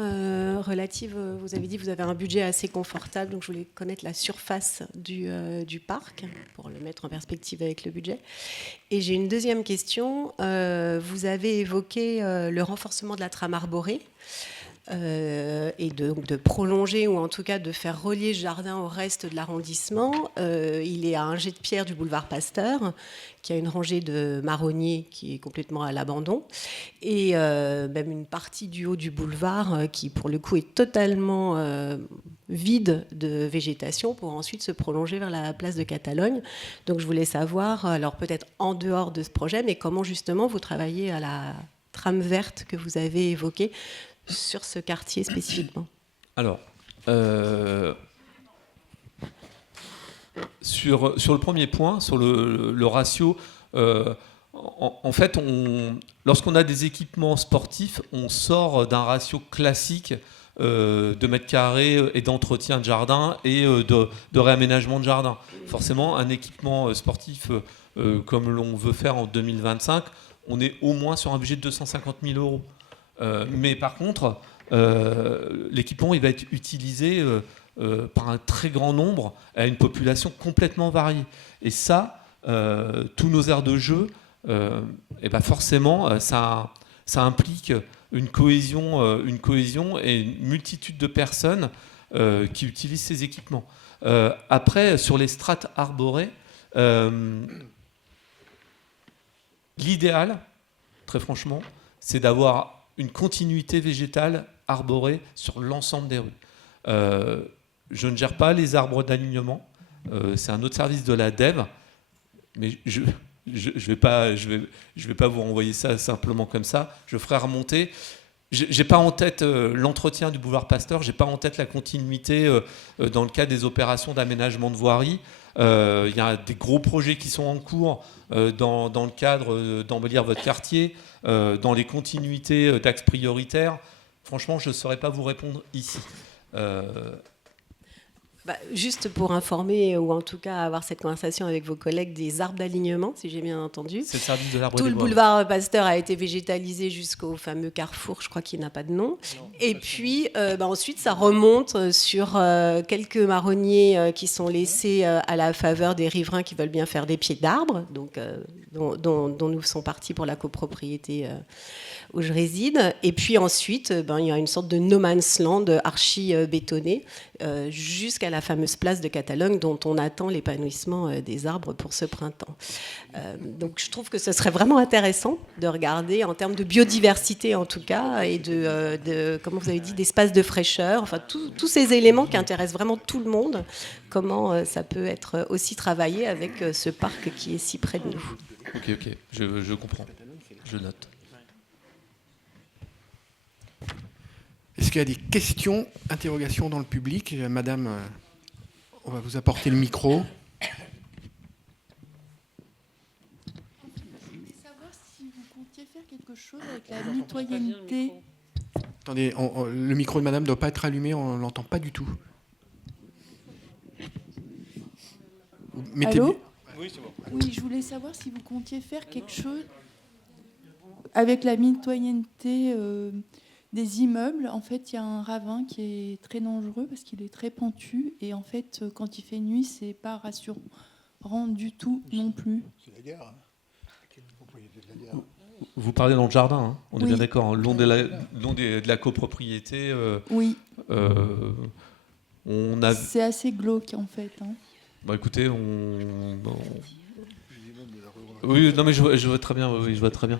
relative. Vous avez dit que vous avez un budget assez confortable, donc je voulais connaître la surface du parc pour le mettre en perspective avec le budget. Et j'ai une deuxième question. Vous avez évoqué le renforcement de la trame arborée et de prolonger ou en tout cas de faire relier ce jardin au reste de l'arrondissement. Il est à un jet de pierre du boulevard Pasteur, qui a une rangée de marronniers qui est complètement à l'abandon, et même une partie du haut du boulevard qui, pour le coup, est totalement vide de végétation pour ensuite se prolonger vers la place de Catalogne. Donc je voulais savoir, alors peut-être en dehors de ce projet, mais comment justement vous travaillez à la trame verte que vous avez évoquée sur ce quartier spécifiquement. Alors, sur le premier point, sur le ratio, en fait, lorsqu'on a des équipements sportifs, on sort d'un ratio classique de mètres carrés et d'entretien de jardin et de réaménagement de jardin. Forcément, un équipement sportif comme l'on veut faire en 2025, on est au moins sur un budget de 250 000 euros. Mais par contre, l'équipement il va être utilisé par un très grand nombre à une population complètement variée. Et ça, tous nos aires de jeu, forcément, ça implique une cohésion et une multitude de personnes qui utilisent ces équipements. Après, sur les strates arborées, l'idéal, très franchement, c'est d'avoir une continuité végétale arborée sur l'ensemble des rues. Je ne gère pas les arbres d'alignement, c'est un autre service de la DEV, mais je vais pas vous renvoyer ça simplement comme ça, je ferai remonter. J'ai pas en tête l'entretien du boulevard Pasteur, j'ai pas en tête la continuité dans le cadre des opérations d'aménagement de voirie. Il y a des gros projets qui sont en cours dans le cadre d'embellir votre quartier, dans les continuités d'axes prioritaires. Franchement, je ne saurais pas vous répondre ici. Juste pour informer, ou en tout cas avoir cette conversation avec vos collègues des arbres d'alignement, si j'ai bien entendu. C'est le service de l'arbre Tout des le bois. boulevard Pasteur a été végétalisé jusqu'au fameux carrefour, je crois qu'il n'a pas de nom. Et puis ensuite, ça remonte sur quelques marronniers qui sont laissés à la faveur des riverains qui veulent bien faire des pieds d'arbres, donc, dont nous sommes partis pour la copropriété où je réside. Et puis ensuite, il y a une sorte de no man's land archi-bétonné jusqu'à la fameuse place de Catalogne dont on attend l'épanouissement des arbres pour ce printemps. Donc je trouve que ce serait vraiment intéressant de regarder en termes de biodiversité en tout cas et de comment vous avez dit, d'espace de fraîcheur, enfin tous ces éléments qui intéressent vraiment tout le monde, comment ça peut être aussi travaillé avec ce parc qui est si près de nous. Ok, je comprends, je note. Est-ce qu'il y a des questions, interrogations dans le public? Madame, on va vous apporter le micro. Je voulais savoir si vous comptiez faire quelque chose avec la mitoyenneté. Attendez, le micro de madame ne doit pas être allumé, on ne l'entend pas du tout. Allô ? Oui, c'est bon. Oui, je voulais savoir si vous comptiez faire quelque chose avec la mitoyenneté des immeubles. En fait, il y a un ravin qui est très dangereux parce qu'il est très pentu. Et en fait, quand il fait nuit, c'est pas rassurant du tout non plus. C'est la gare. Quelle propriété de la gare? Vous parlez dans le jardin, hein, on est Oui. bien d'accord, hein, le long de la copropriété. Oui. On a... C'est assez glauque en fait. Hein. Bon, écoutez, oui, non mais je vois très bien. Oui, je vois très bien.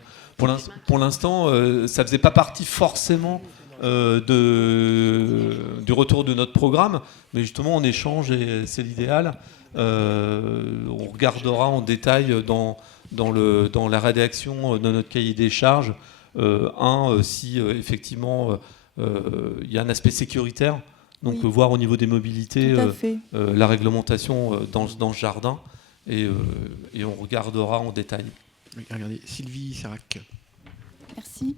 Pour l'instant, ça faisait pas partie forcément du retour de notre programme, mais justement on échange et c'est l'idéal. On regardera en détail dans la rédaction de notre cahier des charges si effectivement il y a un aspect sécuritaire. Donc Oui. voir au niveau des mobilités Tout à fait. la réglementation dans ce jardin et on regardera en détail. Oui, regardez, Sylvie Serac. Merci.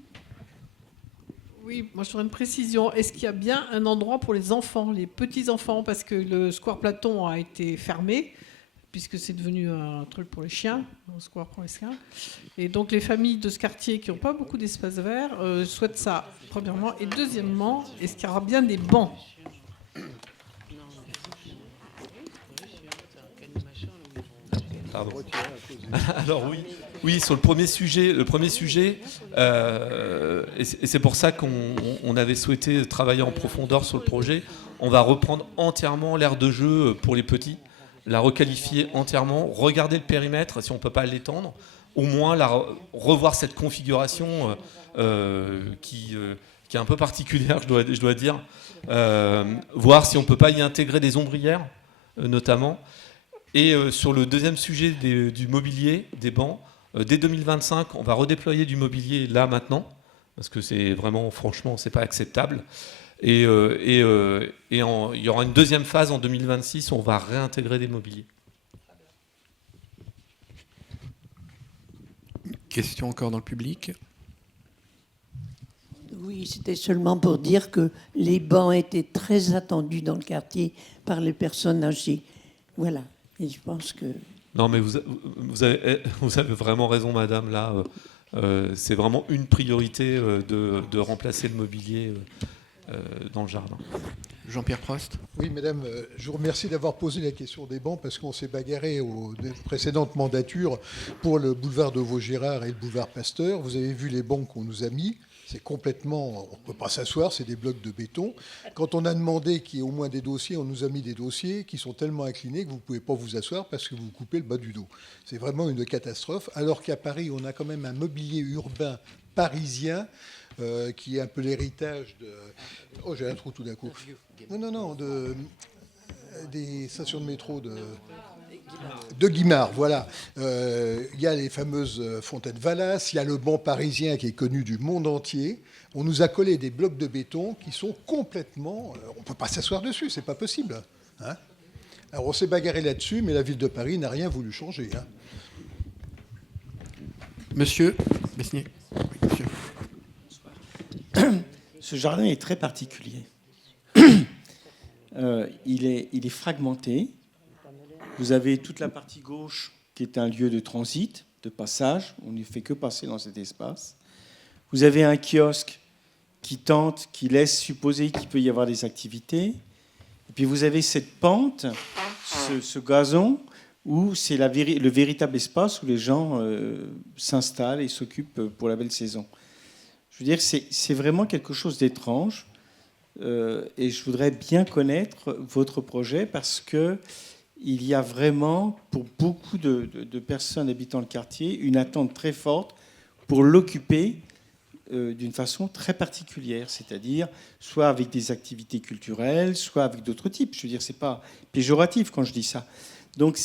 Oui, moi j'aurais une précision. Est-ce qu'il y a bien un endroit pour les enfants, les petits-enfants? Parce que le Square Platon a été fermé, puisque c'est devenu un truc pour les chiens, un square pour les chiens. Et donc les familles de ce quartier qui n'ont pas beaucoup d'espace vert souhaitent ça, premièrement. Et deuxièmement, est-ce qu'il y aura bien des bancs? Pardon. Alors oui, sur le premier sujet, et c'est pour ça qu'on avait souhaité travailler en profondeur sur le projet. On va reprendre entièrement l'aire de jeu pour les petits, la requalifier entièrement, regarder le périmètre si on ne peut pas l'étendre, au moins revoir cette configuration qui est un peu particulière, je dois dire, voir si on ne peut pas y intégrer des ombrières, notamment. Et sur le deuxième sujet du mobilier, des bancs, dès 2025, on va redéployer du mobilier là maintenant, parce que c'est vraiment, franchement, c'est pas acceptable. Et il y aura une deuxième phase en 2026 où on va réintégrer des mobiliers. Question encore dans le public? Oui, c'était seulement pour dire que les bancs étaient très attendus dans le quartier par les personnes âgées. Voilà. Et je pense que... Non, mais vous avez vraiment raison, madame. Là, c'est vraiment une priorité de remplacer le mobilier dans le jardin. Jean-Pierre Prost. Oui, madame, je vous remercie d'avoir posé la question des bancs parce qu'on s'est bagarré aux précédentes mandatures pour le boulevard de Vaugirard et le boulevard Pasteur. Vous avez vu les bancs qu'on nous a mis. C'est complètement... On ne peut pas s'asseoir, c'est des blocs de béton. Quand on a demandé qu'il y ait au moins des dossiers, on nous a mis des dossiers qui sont tellement inclinés que vous ne pouvez pas vous asseoir parce que vous coupez le bas du dos. C'est vraiment une catastrophe. Alors qu'à Paris, on a quand même un mobilier urbain parisien qui est un peu l'héritage de... Oh, j'ai un trou tout d'un coup. Non, des stations de métro de Guimard, voilà. Il y a les fameuses fontaines Valas, il y a le banc parisien qui est connu du monde entier. On nous a collé des blocs de béton qui sont complètement... on ne peut pas s'asseoir dessus, c'est pas possible. Hein. Alors on s'est bagarré là-dessus, mais la ville de Paris n'a rien voulu changer. Hein. Monsieur Besnier. Oui, monsieur. Ce jardin est très particulier. il est fragmenté. Vous avez toute la partie gauche qui est un lieu de transit, de passage. On ne fait que passer dans cet espace. Vous avez un kiosque qui laisse supposer qu'il peut y avoir des activités. Et puis vous avez cette pente, ce gazon, où c'est le véritable espace où les gens s'installent et s'occupent pour la belle saison. Je veux dire, c'est vraiment quelque chose d'étrange. Et je voudrais bien connaître votre projet parce que il y a vraiment, pour beaucoup de personnes habitant le quartier, une attente très forte pour l'occuper d'une façon très particulière, c'est-à-dire soit avec des activités culturelles, soit avec d'autres types. Je veux dire, c'est pas péjoratif quand je dis ça. Donc,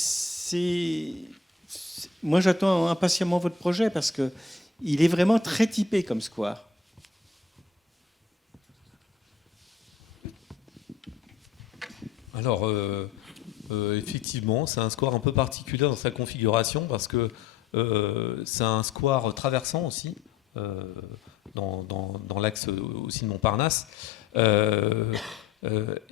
moi, j'attends impatiemment votre projet parce que il est vraiment très typé comme square. Alors, effectivement, c'est un square un peu particulier dans sa configuration parce que c'est un square traversant aussi, dans l'axe aussi de Montparnasse.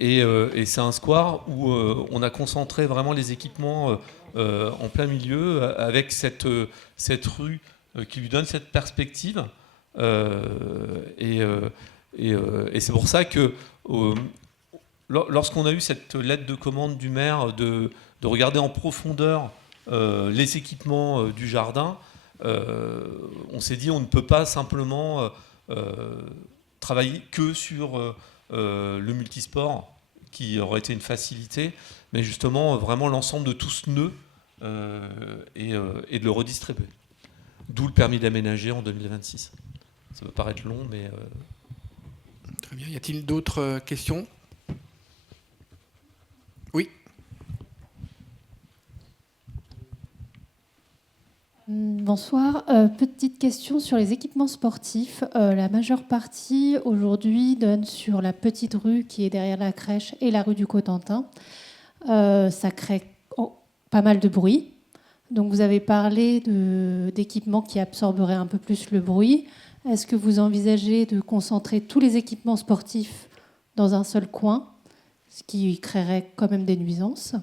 Et c'est un square où on a concentré vraiment les équipements en plein milieu avec cette rue qui lui donne cette perspective. Et c'est pour ça que lorsqu'on a eu cette lettre de commande du maire de regarder en profondeur les équipements du jardin, on s'est dit on ne peut pas simplement travailler que sur le multisport, qui aurait été une facilité, mais justement vraiment l'ensemble de tout ce nœud et de le redistribuer. D'où le permis d'aménager en 2026. Ça peut paraître long, mais... Très bien. Y a-t-il d'autres questions ? Oui. Bonsoir. Petite question sur les équipements sportifs. La majeure partie aujourd'hui donne sur la petite rue qui est derrière la crèche et la rue du Cotentin. Ça crée pas mal de bruit. Donc vous avez parlé d'équipements qui absorberaient un peu plus le bruit. Est-ce que vous envisagez de concentrer tous les équipements sportifs dans un seul coin, ce qui créerait quand même des nuisances ?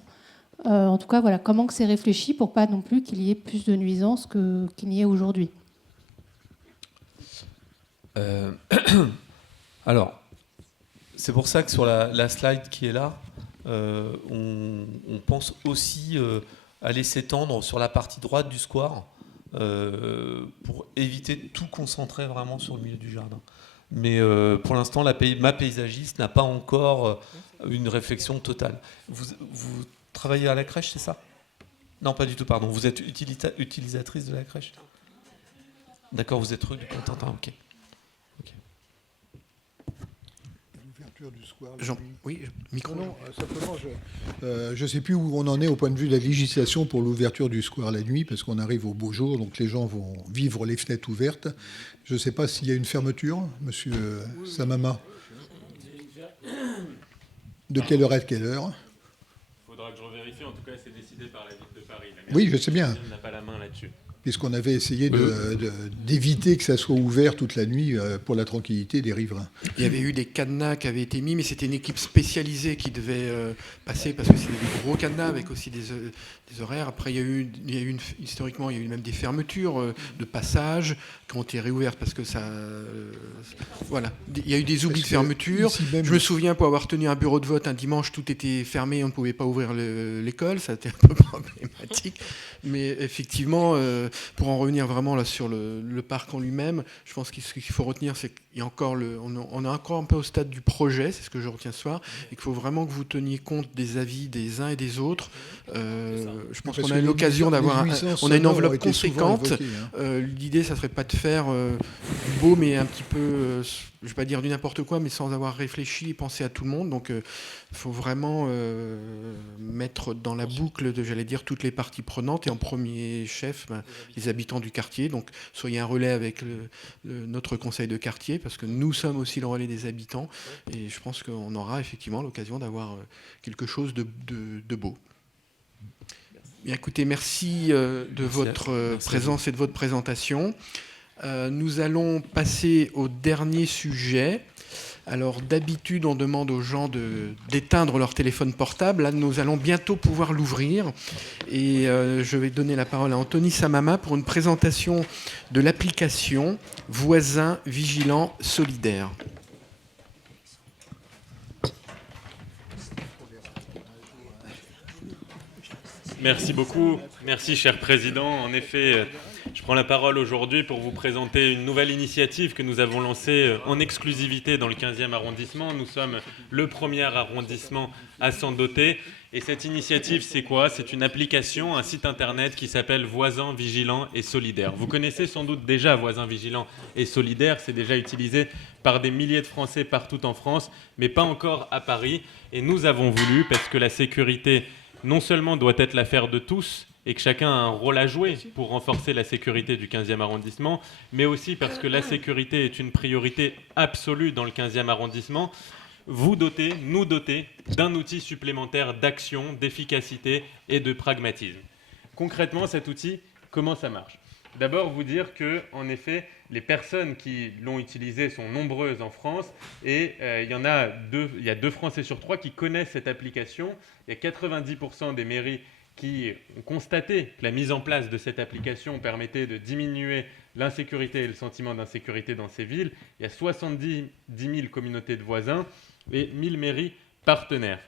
En tout cas, voilà, comment que c'est réfléchi pour pas non plus qu'il y ait plus de nuisances qu'il n'y ait aujourd'hui. Alors, c'est pour ça que sur la slide qui est là, on pense aussi aller s'étendre sur la partie droite du square pour éviter de tout concentrer vraiment sur le milieu du jardin. Mais pour l'instant, ma paysagiste n'a pas encore une réflexion totale. Vous travaillez à la crèche, c'est ça ? Non, pas du tout, pardon. Vous êtes utilisatrice de la crèche ? D'accord, vous êtes rue du Cotentin, ok. L'ouverture du square. Oui, micro. Non, simplement, je ne sais plus où on en est au point de vue de la législation pour l'ouverture du square la nuit, parce qu'on arrive au beau jour, donc les gens vont vivre les fenêtres ouvertes. Je ne sais pas s'il y a une fermeture, monsieur Samama. De quelle heure à quelle heure ? Il faudra que je revérifie. En tout cas, c'est décidé par la ville de Paris. Oui, je sais bien. On n'a pas la main là-dessus. Puisqu'on avait essayé d'éviter que ça soit ouvert toute la nuit pour la tranquillité des riverains. Il y avait eu des cadenas qui avaient été mis, mais c'était une équipe spécialisée qui devait passer, parce que c'était des gros cadenas avec aussi des horaires. Après, historiquement, il y a eu même des fermetures de passage qui ont été réouvertes parce que ça... voilà. Il y a eu des oublis de fermeture. Je me souviens, pour avoir tenu un bureau de vote un dimanche, tout était fermé, on ne pouvait pas ouvrir l'école, ça a été un peu problématique. Mais effectivement, pour en revenir vraiment là sur le parc en lui-même, je pense que ce qu'il faut retenir, c'est qu'il y a encore on est encore un peu au stade du projet, c'est ce que je retiens ce soir, et qu'il faut vraiment que vous teniez compte des avis des uns et des autres. Je pense qu'on a l'occasion d'avoir... On a une enveloppe conséquente. L'idée, ça ne serait pas de faire du beau, mais un petit peu... je ne vais pas dire du n'importe quoi, mais sans avoir réfléchi et pensé à tout le monde. Donc, il faut vraiment mettre dans la boucle, j'allais dire, toutes les parties prenantes, et en premier chef, les habitants du quartier. Donc, soyez un relais avec notre conseil de quartier, parce que nous sommes aussi le relais des habitants, et je pense qu'on aura effectivement l'occasion d'avoir quelque chose de beau. Bien, écoutez, merci de votre présence et de votre présentation. Nous allons passer au dernier sujet. Alors d'habitude, on demande aux gens d'éteindre leur téléphone portable. Là, nous allons bientôt pouvoir l'ouvrir. Et je vais donner la parole à Anthony Samama pour une présentation de l'application Voisins Vigilants Solidaires. Merci beaucoup. Merci, cher Président. En effet, je prends la parole aujourd'hui pour vous présenter une nouvelle initiative que nous avons lancée en exclusivité dans le 15e arrondissement. Nous sommes le premier arrondissement à s'en doter. Et cette initiative, c'est quoi? C'est une application, un site internet qui s'appelle Voisins Vigilants et Solidaires. Vous connaissez sans doute déjà Voisins Vigilants et Solidaires. C'est déjà utilisé par des milliers de Français partout en France, mais pas encore à Paris. Et nous avons voulu, parce que la sécurité non seulement doit être l'affaire de tous et que chacun a un rôle à jouer pour renforcer la sécurité du 15e arrondissement, mais aussi parce que la sécurité est une priorité absolue dans le 15e arrondissement, nous doter d'un outil supplémentaire d'action, d'efficacité et de pragmatisme. Concrètement, cet outil, comment ça marche? D'abord, vous dire que, en effet, les personnes qui l'ont utilisé sont nombreuses en France et il y a 2 Français sur 3 qui connaissent cette application. Il y a 90% des mairies qui ont constaté que la mise en place de cette application permettait de diminuer l'insécurité et le sentiment d'insécurité dans ces villes. Il y a 70 000 communautés de voisins et 1000 mairies partenaires.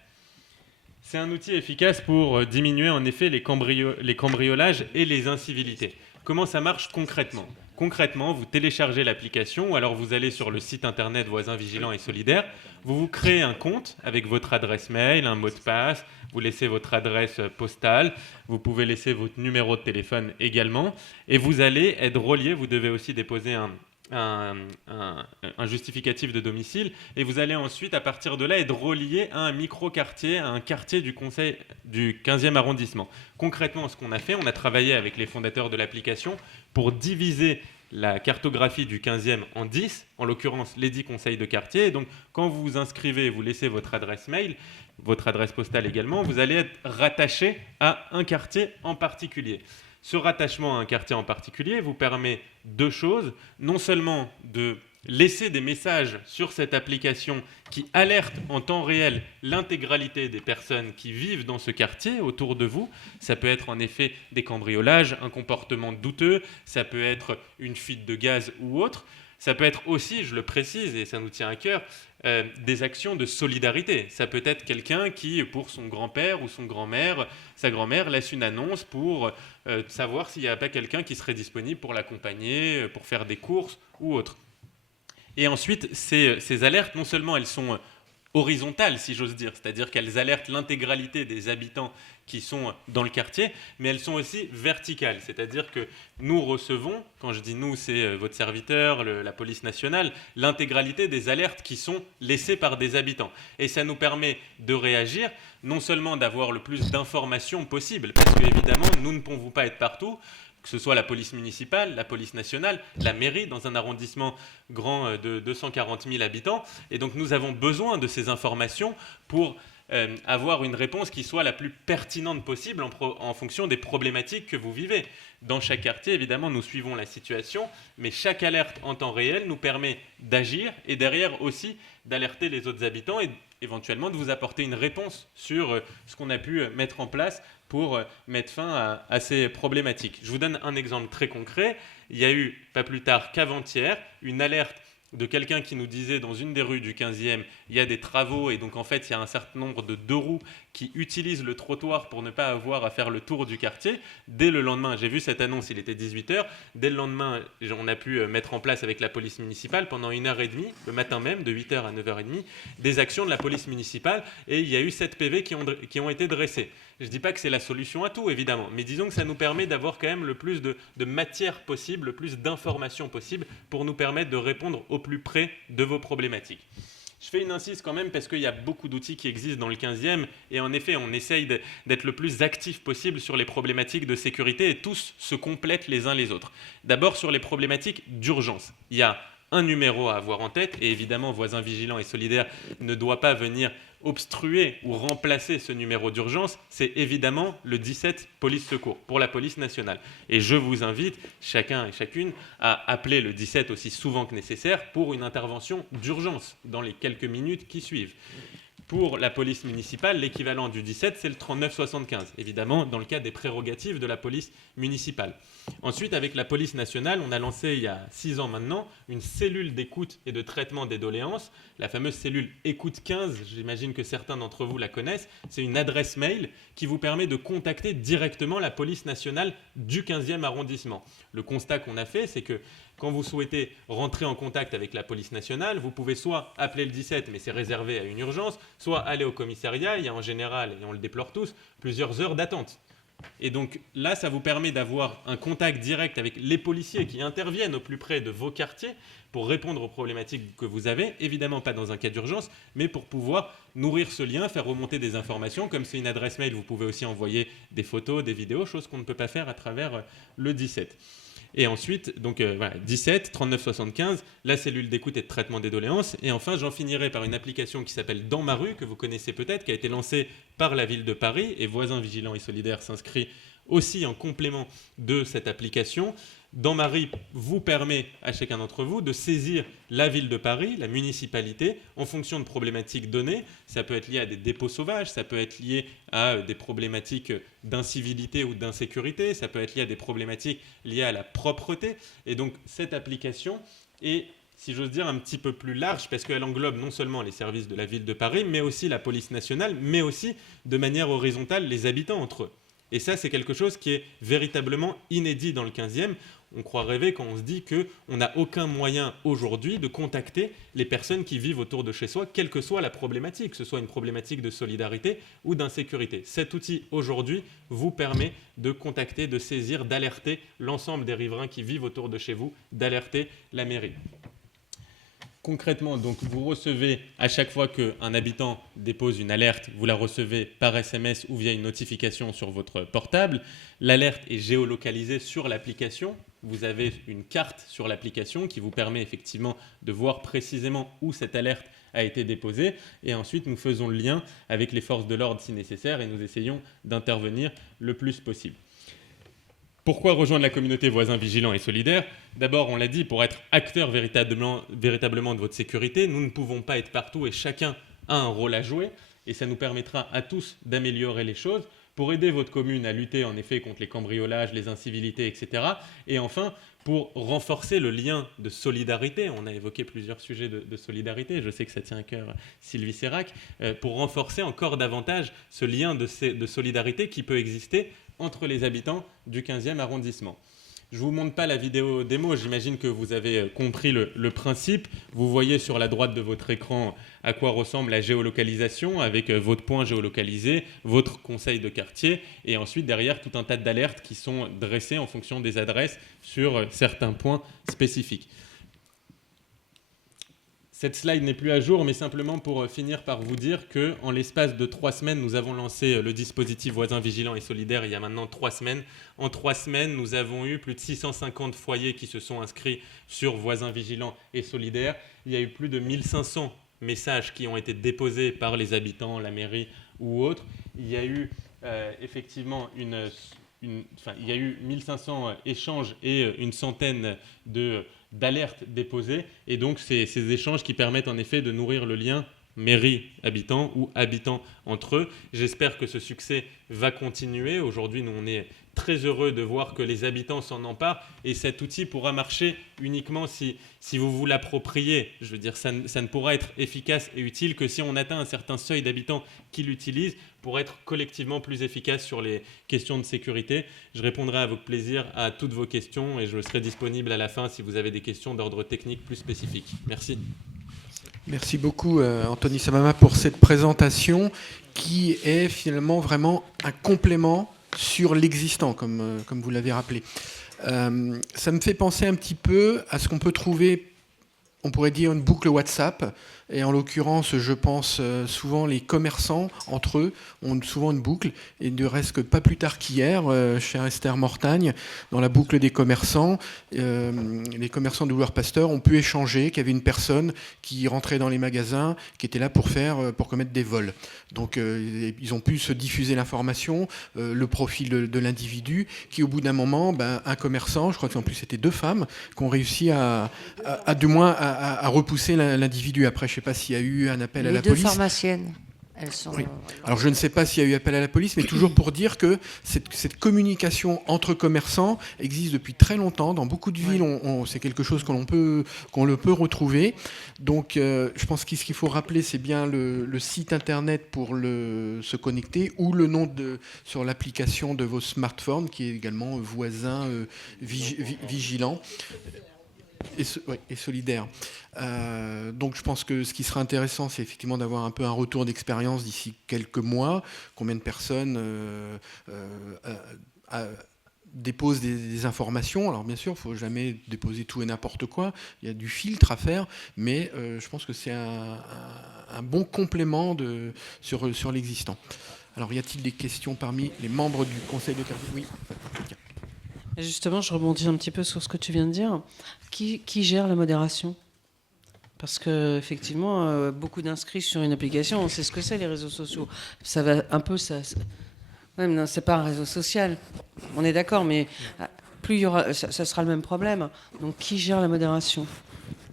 C'est un outil efficace pour diminuer en effet les cambriolages et les incivilités. Comment ça marche concrètement? Concrètement, vous téléchargez l'application ou alors vous allez sur le site internet Voisins Vigilants et Solidaires, vous vous créez un compte avec votre adresse mail, un mot de passe, vous laissez votre adresse postale, vous pouvez laisser votre numéro de téléphone également et vous allez être relié, vous devez aussi déposer un justificatif de domicile et vous allez ensuite à partir de là être relié à un micro-quartier, à un quartier du 15e arrondissement. Concrètement, ce qu'on a fait, on a travaillé avec les fondateurs de l'application pour diviser la cartographie du 15e en 10, en l'occurrence les 10 conseils de quartier. Et donc quand vous vous inscrivez, vous laissez votre adresse mail, votre adresse postale également, vous allez être rattaché à un quartier en particulier. Ce rattachement à un quartier en particulier vous permet 2 choses, non seulement de laisser des messages sur cette application qui alertent en temps réel l'intégralité des personnes qui vivent dans ce quartier autour de vous. Ça peut être en effet des cambriolages, un comportement douteux, ça peut être une fuite de gaz ou autre. Ça peut être aussi, je le précise, et ça nous tient à cœur, des actions de solidarité. Ça peut être quelqu'un qui, pour son grand-père ou son grand-mère, sa grand-mère, laisse une annonce pour savoir s'il n'y a pas quelqu'un qui serait disponible pour l'accompagner, pour faire des courses ou autre. Et ensuite, ces alertes, non seulement elles sont horizontales, si j'ose dire, c'est-à-dire qu'elles alertent l'intégralité des habitants qui sont dans le quartier, mais elles sont aussi verticales, c'est-à-dire que nous recevons, quand je dis nous, c'est votre serviteur, la police nationale, l'intégralité des alertes qui sont laissées par des habitants. Et ça nous permet de réagir, non seulement d'avoir le plus d'informations possible, parce qu'évidemment, nous ne pouvons pas être partout, que ce soit la police municipale, la police nationale, la mairie, dans un arrondissement grand de 240 000 habitants. Et donc nous avons besoin de ces informations pour avoir une réponse qui soit la plus pertinente possible en fonction des problématiques que vous vivez. Dans chaque quartier, évidemment, nous suivons la situation, mais chaque alerte en temps réel nous permet d'agir et derrière aussi d'alerter les autres habitants et éventuellement de vous apporter une réponse sur ce qu'on a pu mettre en place pour mettre fin à ces problématiques. Je vous donne un exemple très concret. Il y a eu, pas plus tard qu'avant-hier, une alerte de quelqu'un qui nous disait dans une des rues du 15e, il y a des travaux et donc en fait il y a un certain nombre de 2 roues qui utilisent le trottoir pour ne pas avoir à faire le tour du quartier. Dès le lendemain, j'ai vu cette annonce, il était 18h, dès le lendemain on a pu mettre en place avec la police municipale pendant 1h30, le matin même, de 8h à 9h30, des actions de la police municipale et il y a eu 7 PV qui ont été dressés. Je ne dis pas que c'est la solution à tout, évidemment, mais disons que ça nous permet d'avoir quand même le plus de matière possible, le plus d'informations possible pour nous permettre de répondre au plus près de vos problématiques. Je fais une insiste quand même parce qu'il y a beaucoup d'outils qui existent dans le 15e et en effet, on essaye d'être le plus actif possible sur les problématiques de sécurité et tous se complètent les uns les autres. D'abord sur les problématiques d'urgence. Il y a un numéro à avoir en tête, et évidemment, Voisins Vigilants et Solidaires ne doit pas venir obstruer ou remplacer ce numéro d'urgence, c'est évidemment le 17 police secours pour la police nationale. Et je vous invite, chacun et chacune, à appeler le 17 aussi souvent que nécessaire pour une intervention d'urgence dans les quelques minutes qui suivent. Pour la police municipale, l'équivalent du 17, c'est le 3975, évidemment, dans le cas des prérogatives de la police municipale. Ensuite, avec la police nationale, on a lancé il y a 6 ans maintenant une cellule d'écoute et de traitement des doléances, la fameuse cellule Écoute 15, j'imagine que certains d'entre vous la connaissent. C'est une adresse mail qui vous permet de contacter directement la police nationale du 15e arrondissement. Le constat qu'on a fait, c'est que quand vous souhaitez rentrer en contact avec la police nationale, vous pouvez soit appeler le 17, mais c'est réservé à une urgence, soit aller au commissariat. Il y a en général, et on le déplore tous, plusieurs heures d'attente. Et donc là, ça vous permet d'avoir un contact direct avec les policiers qui interviennent au plus près de vos quartiers pour répondre aux problématiques que vous avez, évidemment pas dans un cas d'urgence, mais pour pouvoir nourrir ce lien, faire remonter des informations. Comme c'est une adresse mail, vous pouvez aussi envoyer des photos, des vidéos, chose qu'on ne peut pas faire à travers le 17. Et ensuite, donc voilà, 17, 3975, la cellule d'écoute et de traitement des doléances. Et enfin, j'en finirai par une application qui s'appelle Dans ma rue, que vous connaissez peut-être, qui a été lancée par la ville de Paris. Et Voisins Vigilants et Solidaires s'inscrit aussi en complément de cette application. Dans ma rue vous permet à chacun d'entre vous de saisir la ville de Paris, la municipalité, en fonction de problématiques données. Ça peut être lié à des dépôts sauvages, ça peut être lié à des problématiques d'incivilité ou d'insécurité, ça peut être lié à des problématiques liées à la propreté. Et donc cette application est, si j'ose dire, un petit peu plus large parce qu'elle englobe non seulement les services de la ville de Paris, mais aussi la police nationale, mais aussi de manière horizontale les habitants entre eux. Et ça, c'est quelque chose qui est véritablement inédit dans le 15e. On croit rêver quand on se dit qu'on n'a aucun moyen aujourd'hui de contacter les personnes qui vivent autour de chez soi, quelle que soit la problématique, que ce soit une problématique de solidarité ou d'insécurité. Cet outil, aujourd'hui, vous permet de contacter, de saisir, d'alerter l'ensemble des riverains qui vivent autour de chez vous, d'alerter la mairie. Concrètement, donc, vous recevez à chaque fois qu'un habitant dépose une alerte, vous la recevez par SMS ou via une notification sur votre portable. L'alerte est géolocalisée sur l'application. Vous avez une carte sur l'application qui vous permet effectivement de voir précisément où cette alerte a été déposée. Et ensuite, nous faisons le lien avec les forces de l'ordre si nécessaire et nous essayons d'intervenir le plus possible. Pourquoi rejoindre la communauté Voisins Vigilants et Solidaires ? D'abord, on l'a dit, pour être acteur véritablement de votre sécurité, nous ne pouvons pas être partout et chacun a un rôle à jouer. Et ça nous permettra à tous d'améliorer les choses pour aider votre commune à lutter en effet contre les cambriolages, les incivilités, etc. Et enfin, pour renforcer le lien de solidarité. On a évoqué plusieurs sujets de solidarité. Je sais que ça tient à cœur Sylvie Sérac. Pour renforcer encore davantage ce lien de solidarité qui peut exister entre les habitants du 15e arrondissement. Je ne vous montre pas la vidéo démo, j'imagine que vous avez compris le principe. Vous voyez sur la droite de votre écran à quoi ressemble la géolocalisation avec votre point géolocalisé, votre conseil de quartier et ensuite derrière tout un tas d'alertes qui sont dressées en fonction des adresses sur certains points spécifiques. Cette slide n'est plus à jour, mais simplement pour finir par vous dire qu'en l'espace de 3 semaines, nous avons lancé le dispositif Voisins Vigilants et Solidaires il y a maintenant 3 semaines. En 3 semaines, nous avons eu plus de 650 foyers qui se sont inscrits sur Voisins Vigilants et Solidaires. Il y a eu plus de 1500 messages qui ont été déposés par les habitants, la mairie ou autres. Il y a eu effectivement il y a eu 1500 échanges et une centaine d'alertes déposées. Et donc, ces échanges qui permettent en effet de nourrir le lien mairie-habitants ou habitants entre eux. J'espère que ce succès va continuer. Aujourd'hui, nous, on est très heureux de voir que les habitants s'en emparent et cet outil pourra marcher uniquement si vous vous l'appropriez. Je veux dire, ça ne pourra être efficace et utile que si on atteint un certain seuil d'habitants qui l'utilisent pour être collectivement plus efficace sur les questions de sécurité. Je répondrai avec plaisir à toutes vos questions et je serai disponible à la fin si vous avez des questions d'ordre technique plus spécifique. Merci. Merci beaucoup Anthony Samama pour cette présentation qui est finalement vraiment un complément sur l'existant, comme vous l'avez rappelé. Ça me fait penser un petit peu à ce qu'on peut trouver, on pourrait dire une boucle WhatsApp, Et en l'occurrence, je pense souvent les commerçants, entre eux, ont souvent une boucle. Et ne reste que pas plus tard qu'hier, chez Esther Mortagne, dans la boucle des commerçants, les commerçants de Loueur Pasteur ont pu échanger qu'il y avait une personne qui rentrait dans les magasins, qui était là pour commettre des vols. Donc ils ont pu se diffuser l'information, le profil de l'individu, qui au bout d'un moment, un commerçant, je crois qu'en plus c'était 2 femmes, qui ont réussi à repousser l'individu. Après, je ne sais pas s'il y a eu un appel à la police. Les 2 pharmaciennes. Elles sont... Oui. Alors je ne sais pas s'il y a eu appel à la police, mais toujours pour dire que cette communication entre commerçants existe depuis très longtemps. Dans beaucoup de villes, c'est quelque chose qu'on peut retrouver. Donc je pense que ce qu'il faut rappeler, c'est bien le site internet pour se connecter, ou le nom sur l'application de vos smartphones, qui est également voisin vigilant. Et solidaire. Donc je pense que ce qui sera intéressant, c'est effectivement d'avoir un peu un retour d'expérience d'ici quelques mois. Combien de personnes déposent des informations. Alors bien sûr, il ne faut jamais déposer tout et n'importe quoi. Il y a du filtre à faire, mais je pense que c'est un bon complément sur l'existant. Alors y a-t-il des questions parmi les membres du Conseil de quartier ? Oui. Et justement, je rebondis un petit peu sur ce que tu viens de dire. Qui gère la modération ? Parce qu'effectivement, beaucoup d'inscrits sur une application, on sait ce que c'est, les réseaux sociaux. Ça va un peu... Ouais, mais non, c'est pas un réseau social. On est d'accord, mais plus il y aura... Ça sera le même problème. Donc, qui gère la modération ?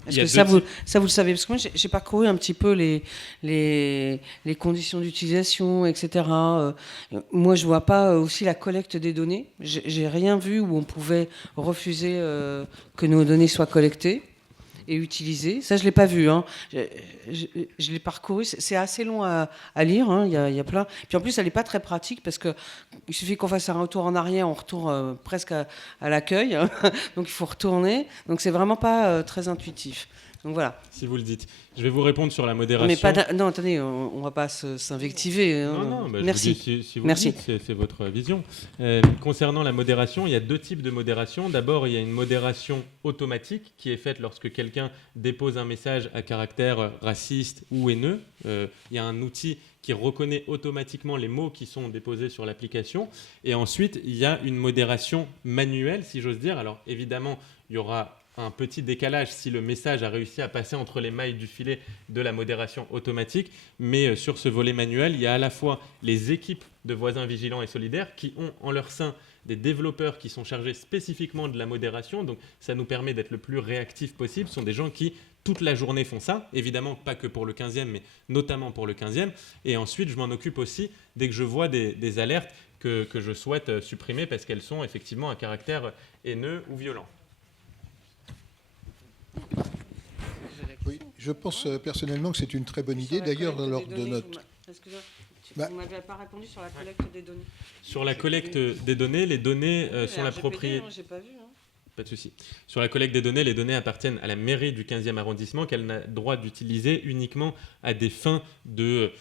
Est-ce que ça, vous le savez ? Parce que moi, j'ai parcouru un petit peu les conditions d'utilisation, etc. Moi, je vois pas aussi la collecte des données. J'ai rien vu où on pouvait refuser que nos données soient collectées et utilisées. Ça, je l'ai pas vu. Hein. Je l'ai parcouru. C'est assez long à lire. Hein. Il y a plein. Puis en plus, elle n'est pas très pratique parce que il suffit qu'on fasse un retour en arrière, on retourne presque à l'accueil. Hein. Donc il faut retourner. Donc c'est vraiment pas très intuitif. Donc voilà. Si vous le dites. Je vais vous répondre sur la modération. Mais pas non, attendez, on ne va pas s'invectiver. Hein. Non, merci. Je vous dis, si vous merci. Le dites, c'est votre vision. Concernant la modération, il y a 2 types de modération. D'abord, il y a une modération automatique qui est faite lorsque quelqu'un dépose un message à caractère raciste ou haineux. Il y a un outil qui reconnaît automatiquement les mots qui sont déposés sur l'application. Et ensuite, il y a une modération manuelle, si j'ose dire. Alors évidemment, il y aura un petit décalage si le message a réussi à passer entre les mailles du filet de la modération automatique. Mais sur ce volet manuel, il y a à la fois les équipes de voisins vigilants et solidaires qui ont en leur sein des développeurs qui sont chargés spécifiquement de la modération. Donc ça nous permet d'être le plus réactif possible. Ce sont des gens qui toute la journée font ça, évidemment pas que pour le 15e, mais notamment pour le 15e. Et ensuite, je m'en occupe aussi dès que je vois des alertes que je souhaite supprimer parce qu'elles sont effectivement à caractère haineux ou violent. Oui, je pense personnellement que c'est une très bonne idée. D'ailleurs, lors de notre... Vous ne m'avez pas répondu sur la collecte des données. Sur la collecte des données, les données sont la propriété... J'ai pas vu, hein. Pas de souci. Sur la collecte des données, les données appartiennent à la mairie du 15e arrondissement qu'elle n'a droit d'utiliser uniquement à des fins de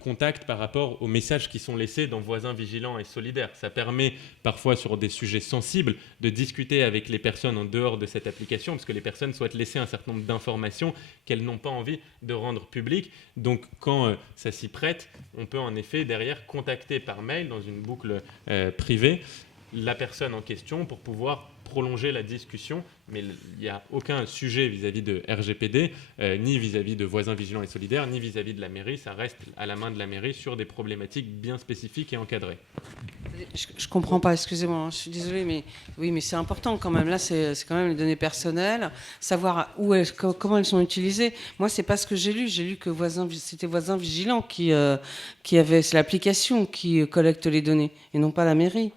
contact par rapport aux messages qui sont laissés dans Voisins Vigilants et Solidaires. Ça permet parfois sur des sujets sensibles de discuter avec les personnes en dehors de cette application parce que les personnes souhaitent laisser un certain nombre d'informations qu'elles n'ont pas envie de rendre publiques. Donc quand ça s'y prête, on peut en effet derrière contacter par mail dans une boucle privée la personne en question pour pouvoir prolonger la discussion, mais il n'y a aucun sujet vis-à-vis de RGPD, ni vis-à-vis de Voisins Vigilants et Solidaires, ni vis-à-vis de la mairie. Ça reste à la main de la mairie sur des problématiques bien spécifiques et encadrées. Je comprends pas, excusez-moi, je suis désolée, mais oui, mais c'est important quand même. Là, c'est quand même les données personnelles, savoir comment elles sont utilisées. Moi, c'est pas ce que j'ai lu. J'ai lu que c'était Voisins Vigilants qui avait, c'est l'application qui collecte les données et non pas la mairie.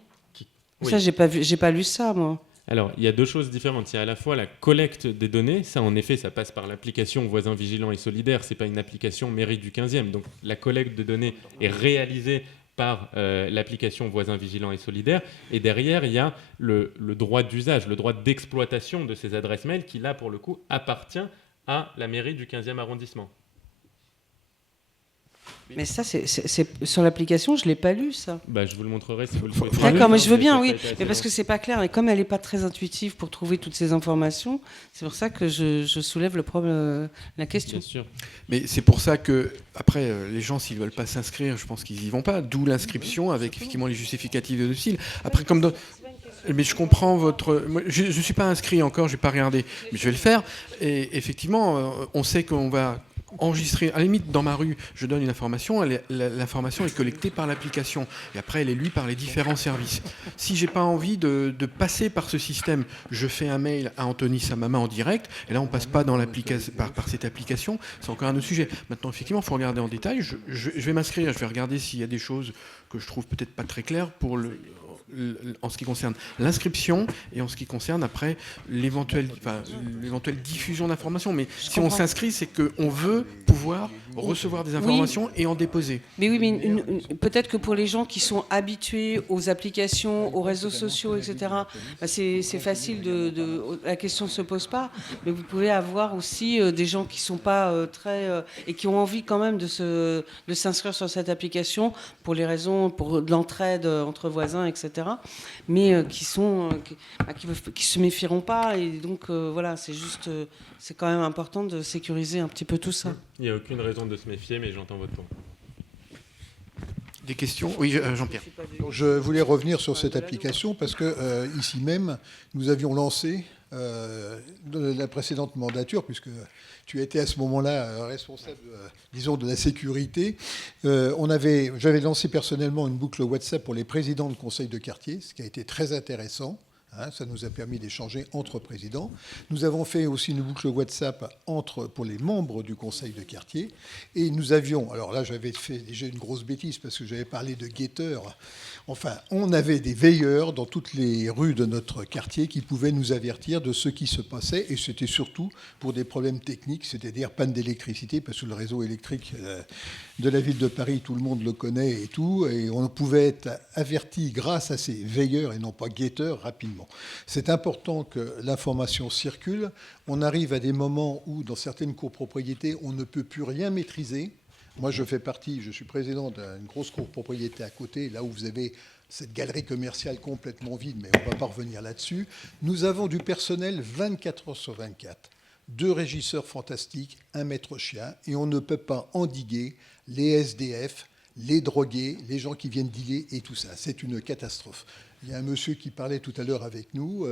Oui. Ça, j'ai pas lu ça, moi. Alors, il y a 2 choses différentes. Il y a à la fois la collecte des données. Ça, en effet, ça passe par l'application Voisins Vigilants et Solidaires. Ce n'est pas une application mairie du 15e. Donc, la collecte de données est réalisée par l'application Voisins Vigilants et Solidaires. Et derrière, il y a le droit d'usage, le droit d'exploitation de ces adresses mail qui, là, pour le coup, appartient à la mairie du 15e arrondissement. Mais ça, c'est sur l'application, je ne l'ai pas lu, ça. Bah, je vous le montrerai si vous le souhaitez. D'accord, mais je veux bien, oui. Mais parce que c'est pas clair. Et comme elle n'est pas très intuitive pour trouver toutes ces informations, c'est pour ça que je soulève le problème, la question. Bien sûr. Mais c'est pour ça que, après, les gens, s'ils ne veulent pas s'inscrire, je pense qu'ils n'y vont pas. D'où l'inscription avec effectivement les justificatifs de domicile. Après, comme dans... Mais je comprends votre... Moi, je ne suis pas inscrit encore, je n'ai pas regardé, mais je vais le faire. Et effectivement, on sait qu'on va enregistrer. À la limite, dans ma rue, je donne une information, l'information est collectée par l'application. Et après, elle est lue par les différents services. Si je n'ai pas envie de passer par ce système, je fais un mail à Anthony Samama en direct, et là, on ne passe pas dans par cette application. C'est encore un autre sujet. Maintenant, effectivement, il faut regarder en détail. Je vais m'inscrire, je vais regarder s'il y a des choses que je trouve peut-être pas très claires en ce qui concerne l'inscription et en ce qui concerne après l'éventuelle diffusion d'informations. Mais si on s'inscrit, c'est qu'on veut pouvoir recevoir des informations et en déposer. Mais oui, mais peut-être que pour les gens qui sont habitués aux applications, aux réseaux sociaux, etc., bah c'est facile, la question ne se pose pas. Mais vous pouvez avoir aussi des gens qui ne sont pas très... et qui ont envie quand même de s'inscrire sur cette application pour les raisons, pour de l'entraide entre voisins, etc., mais qui se méfieront pas, et donc voilà, c'est quand même important de sécuriser un petit peu tout ça. Il n'y a aucune raison de se méfier, mais j'entends votre point. Des questions? Oui, Jean-Pierre. Je voulais revenir sur cette application parce que ici même, nous avions lancé de la précédente mandature, puisque tu étais à ce moment-là responsable, disons, de la sécurité. J'avais lancé personnellement une boucle WhatsApp pour les présidents de conseils de quartier, ce qui a été très intéressant. Ça nous a permis d'échanger entre présidents. Nous avons fait aussi une boucle WhatsApp pour les membres du conseil de quartier. Et nous avions, alors là j'avais fait déjà une grosse bêtise parce que j'avais parlé de guetteurs. Enfin, on avait des veilleurs dans toutes les rues de notre quartier qui pouvaient nous avertir de ce qui se passait. Et c'était surtout pour des problèmes techniques, c'est-à-dire panne d'électricité, parce que le réseau électrique de la ville de Paris, tout le monde le connaît et tout. Et on pouvait être averti grâce à ces veilleurs et non pas guetteurs rapidement. C'est important que l'information circule. On arrive à des moments où, dans certaines copropriétés, on ne peut plus rien maîtriser. Moi, je suis président d'une grosse copropriété à côté, là où vous avez cette galerie commerciale complètement vide, mais on ne va pas revenir là-dessus. Nous avons du personnel 24 heures sur 24, 2 régisseurs fantastiques, un maître chien, et on ne peut pas endiguer les SDF, les drogués, les gens qui viennent dealer et tout ça. C'est une catastrophe. Il y a un monsieur qui parlait tout à l'heure avec nous.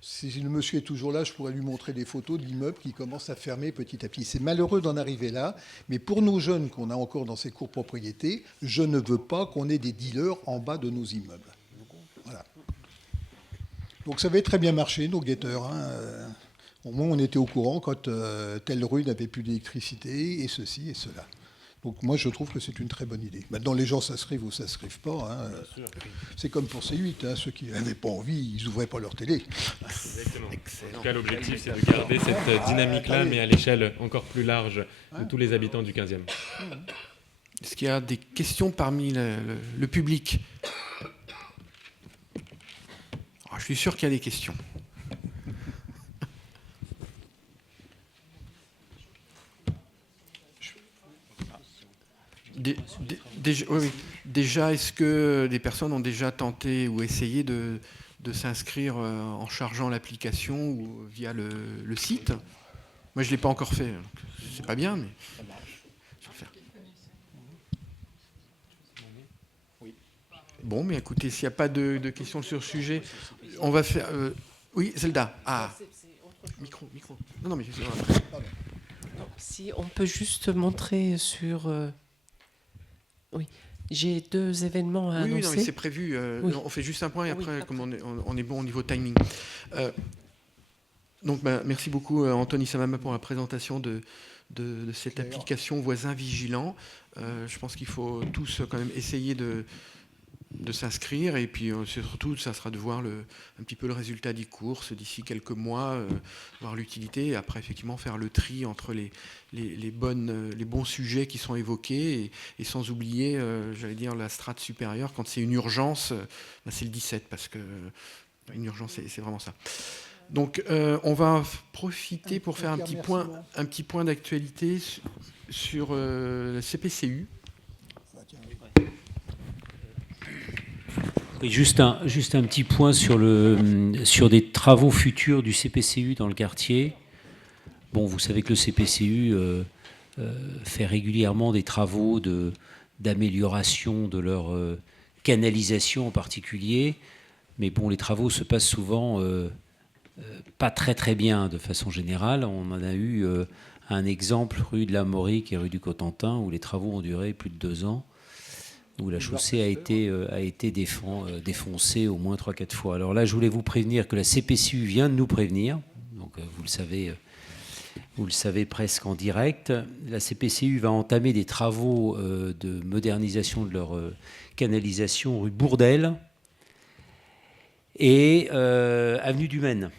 Si le monsieur est toujours là, je pourrais lui montrer des photos de l'immeuble qui commence à fermer petit à petit. C'est malheureux d'en arriver là, mais pour nos jeunes qu'on a encore dans ces copropriétés, je ne veux pas qu'on ait des dealers en bas de nos immeubles. Voilà. Donc ça avait très bien marché, nos guetteurs. Au moins, on était au courant quand telle rue n'avait plus d'électricité et ceci et cela. Donc moi, je trouve que c'est une très bonne idée. Maintenant, les gens s'inscrivent ou ne s'inscrivent pas. C'est comme pour C8. Ceux qui n'avaient pas envie, ils n'ouvraient pas leur télé. Exactement. En tout cas, l'objectif, c'est de garder cette dynamique-là, mais à l'échelle encore plus large de tous les habitants du 15e. Est-ce qu'il y a des questions parmi le public? Je suis sûr qu'il y a des questions. Déjà, est-ce que des personnes ont déjà tenté ou essayé de s'inscrire en chargeant l'application ou via le site? Moi, je ne l'ai pas encore fait. C'est pas bien, mais je vais le faire. Bon, mais écoutez, s'il n'y a pas de questions sur ce sujet, on va faire... Oui, Zelda. Micro. Non, mais... Si on peut juste montrer sur... Oui, j'ai 2 événements à annoncer. Oui, non, mais c'est prévu. Oui. On fait juste un point et après, comme on est bon au niveau timing. Donc, merci beaucoup, Anthony Samama, pour la présentation de cette application Voisins Vigilants. Je pense qu'il faut tous quand même essayer de s'inscrire, et puis surtout, ça sera de voir un petit peu le résultat des courses d'ici quelques mois, voir l'utilité, et après, effectivement, faire le tri entre les bons sujets qui sont évoqués, et sans oublier, j'allais dire, la strate supérieure. Quand c'est une urgence, c'est le 17, parce que une urgence, c'est vraiment ça. Donc, on va profiter pour faire un petit point d'actualité sur le CPCU. Oui, juste un petit point sur des travaux futurs du CPCU dans le quartier. Bon, vous savez que le CPCU fait régulièrement des travaux d'amélioration de leur canalisation en particulier. Mais bon, les travaux se passent souvent pas très très bien de façon générale. On en a eu un exemple rue de la Maurique et rue du Cotentin où les travaux ont duré plus de 2 ans, où la chaussée a été défoncée au moins 3-4 fois. Alors là, je voulais vous prévenir que la CPCU vient de nous prévenir, donc vous le savez presque en direct. La CPCU va entamer des travaux de modernisation de leur canalisation rue Bourdelle et avenue du Maine.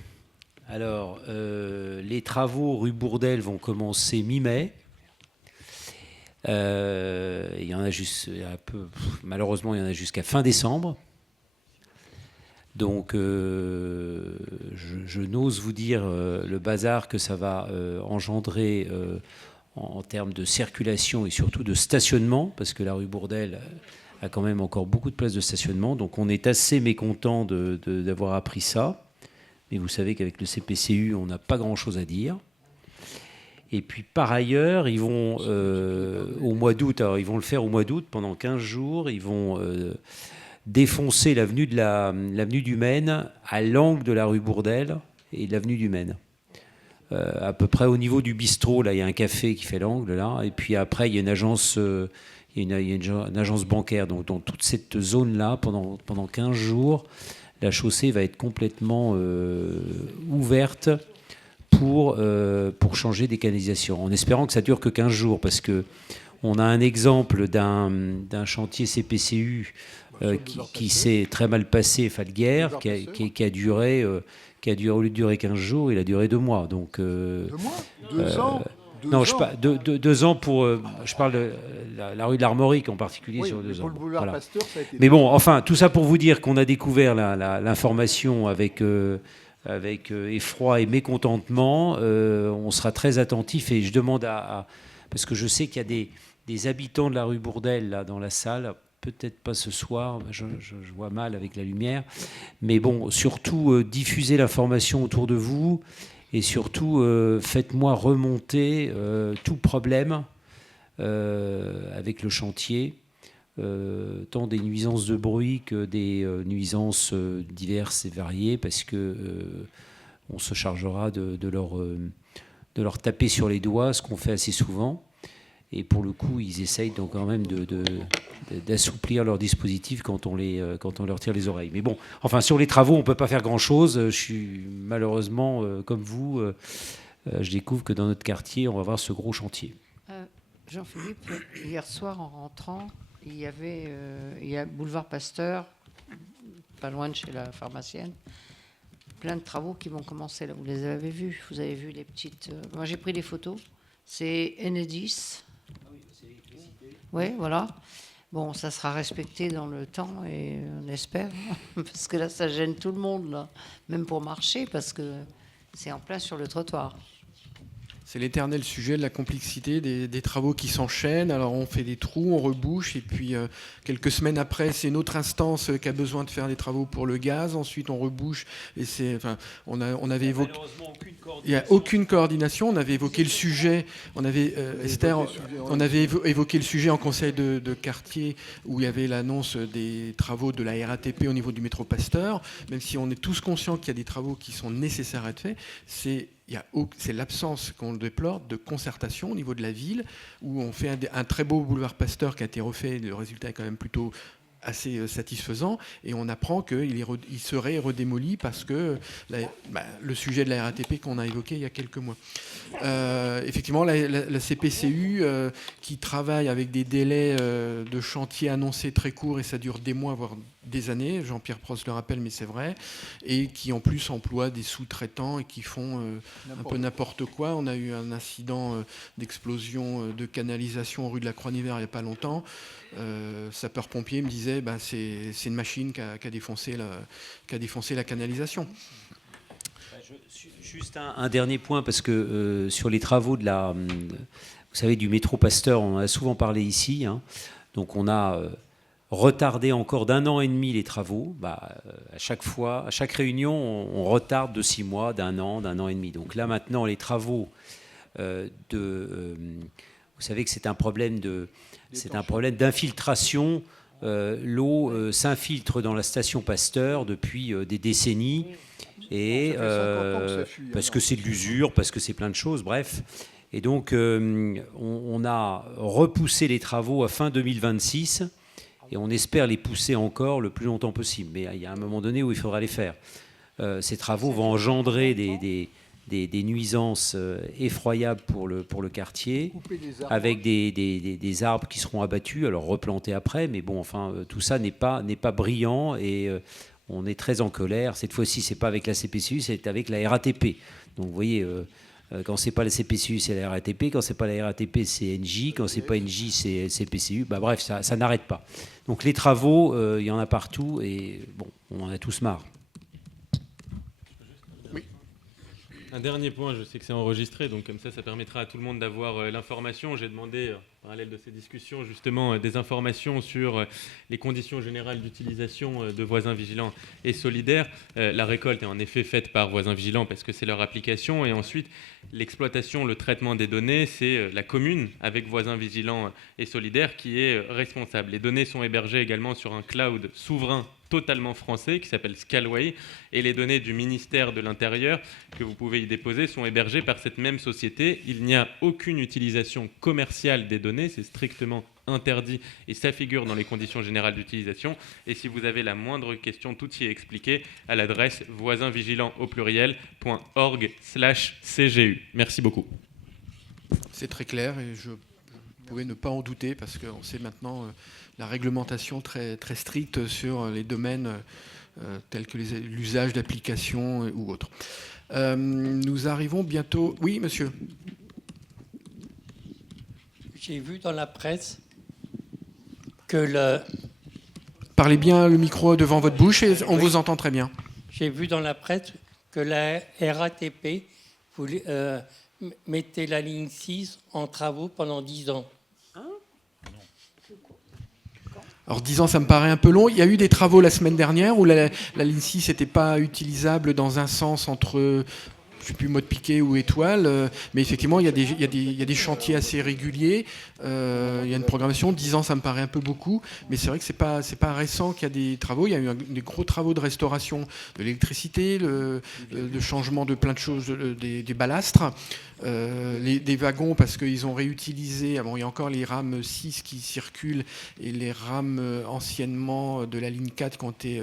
Alors, les travaux rue Bourdelle vont commencer mi-mai. Il y en a malheureusement, il y en a jusqu'à fin décembre. Donc, je n'ose vous dire le bazar que ça va engendrer en termes de circulation et surtout de stationnement, parce que la rue Bourdelle a quand même encore beaucoup de places de stationnement. Donc, on est assez mécontent d'avoir appris ça. Mais vous savez qu'avec le CPCU, on n'a pas grand-chose à dire. Et puis par ailleurs, ils vont au mois d'août, alors ils vont le faire au mois d'août pendant 15 jours, ils vont défoncer l'avenue du Maine à l'angle de la rue Bourdelle et de l'avenue du Maine. À peu près au niveau du bistrot, là, il y a un café qui fait l'angle, là, et puis après, il y a une agence, une agence bancaire. Donc dans toute cette zone-là, pendant 15 jours, la chaussée va être complètement ouverte pour changer des canalisations, en espérant que ça dure que 15 jours, parce qu'on a un exemple d'un chantier CPCU qui s'est très mal passé, Falguière, qui a duré, au lieu de durer 15 jours, il a duré 2 mois. Donc, 2 mois 2 ans non, 2 ans pour. Je parle de la rue de l'Armorique en particulier, oui, sur 2 ans. Pour le boulevard Voilà. Pasteur, ça a été... Mais bon, enfin, tout ça pour vous dire qu'on a découvert l'information avec effroi et mécontentement. On sera très attentif et je demande parce que je sais qu'il y a des habitants de la rue Bourdelle là, dans la salle. Peut-être pas ce soir, je vois mal avec la lumière. Mais bon, surtout, diffusez l'information autour de vous. Et surtout, faites-moi remonter tout problème avec le chantier, tant des nuisances de bruit que des nuisances diverses et variées, parce que on se chargera de leur taper sur les doigts, ce qu'on fait assez souvent. Et pour le coup, ils essayent donc quand même d'assouplir leur dispositif quand on leur tire les oreilles. Mais bon, enfin, sur les travaux, on ne peut pas faire grand-chose. Je suis malheureusement, comme vous, je découvre que dans notre quartier, on va avoir ce gros chantier. Jean-Philippe, hier soir, en rentrant, il y a boulevard Pasteur, pas loin de chez la pharmacienne, plein de travaux qui vont commencer là. Vous les avez vus. Vous avez vu les petites... Moi, j'ai pris des photos. C'est Enedis. Oui, voilà. Bon, ça sera respecté dans le temps et on espère, parce que là, ça gêne tout le monde, là. Même pour marcher, parce que c'est en place sur le trottoir. C'est l'éternel sujet de la complexité des travaux qui s'enchaînent. Alors on fait des trous, on rebouche, et puis quelques semaines après, c'est une autre instance qui a besoin de faire des travaux pour le gaz. Ensuite, on rebouche, et on avait évoqué. Il n'y a aucune coordination. On avait évoqué le sujet. On avait Esther, on avait évoqué le sujet en conseil de quartier où il y avait l'annonce des travaux de la RATP au niveau du métro Pasteur. Même si on est tous conscients qu'il y a des travaux qui sont nécessaires à être faits, c'est l'absence qu'on déplore de concertation au niveau de la ville, où on fait un très beau boulevard Pasteur qui a été refait, le résultat est quand même plutôt assez satisfaisant, et on apprend qu'il serait redémoli parce que le sujet de la RATP qu'on a évoqué il y a quelques mois. Effectivement, la CPCU qui travaille avec des délais de chantier annoncés très courts, et ça dure des mois, voire des années, Jean-Pierre Prost le rappelle, mais c'est vrai, et qui en plus emploient des sous-traitants et qui font un peu n'importe quoi. On a eu un incident d'explosion de canalisation rue de la Croix-Niver il n'y a pas longtemps. Sapeur-pompier me disait c'est une machine qui a défoncé la canalisation. Juste un dernier point, parce que sur les travaux vous savez, du métro Pasteur, on en a souvent parlé ici, hein. Donc on a retardé encore d'1 an et demi les travaux. À chaque fois, à chaque réunion, on retarde de 6 mois, d'1 an et demi. Donc là maintenant, les travaux vous savez que c'est un problème d'infiltration. L'eau s'infiltre dans la station Pasteur depuis des décennies, et parce que c'est de l'usure, parce que c'est plein de choses, bref. Et donc on a repoussé les travaux à fin 2026, et on espère les pousser encore le plus longtemps possible. Mais il y a un moment donné où il faudra les faire. Ces travaux vont engendrer des nuisances effroyables pour le quartier, avec des arbres qui seront abattus, alors replantés après, mais bon, enfin, tout ça n'est pas brillant, et on est très en colère. Cette fois-ci, c'est pas avec la CPCU, c'est avec la RATP. Donc vous voyez, quand c'est pas la CPCU, c'est la RATP, quand c'est pas la RATP, c'est NJ, quand c'est pas NJ, c'est CPCU. Bref, ça n'arrête pas. Donc les travaux, il y en a partout, et bon, on en a tous marre. Un dernier point, je sais que c'est enregistré, donc comme ça permettra à tout le monde d'avoir l'information. J'ai demandé, en parallèle de ces discussions, justement, des informations sur les conditions générales d'utilisation de Voisins Vigilants et Solidaires. La récolte est en effet faite par Voisins Vigilants parce que c'est leur application, et ensuite l'exploitation, le traitement des données, c'est la commune avec Voisins Vigilants et Solidaires qui est responsable. Les données sont hébergées également sur un cloud souverain totalement français qui s'appelle Scalway, et les données du ministère de l'Intérieur que vous pouvez y déposer sont hébergées par cette même société. Il n'y a aucune utilisation commerciale des données, c'est strictement interdit, et ça figure dans les conditions générales d'utilisation. Et si vous avez la moindre question, tout y est expliqué à l'adresse voisinsvigilants.org/CGU. Merci beaucoup. C'est très clair, et vous pouvez ne pas en douter, parce qu'on sait maintenant la réglementation très, très stricte sur les domaines tels que l'usage d'applications ou autres. Nous arrivons bientôt... Oui, monsieur. J'ai vu dans la presse que le... Parlez bien le micro devant votre bouche, et on vous entend très bien. J'ai vu dans la presse que la RATP mettait la ligne 6 en travaux pendant 10 ans. Alors 10 ans, ça me paraît un peu long. Il y a eu des travaux la semaine dernière où la ligne 6 n'était pas utilisable dans un sens entre, je ne sais plus, Mode Piquet ou Étoile, mais effectivement, il y a des chantiers assez réguliers. Il y a une programmation. 10 ans, ça me paraît un peu beaucoup, mais c'est vrai que c'est pas récent qu'il y a des travaux. Il y a eu des gros travaux de restauration de l'électricité, de changement de plein de choses, des balastres. Des wagons, parce qu'ils ont réutilisé, il y a encore les rames 6 qui circulent, et les rames anciennement de la ligne 4 qui ont été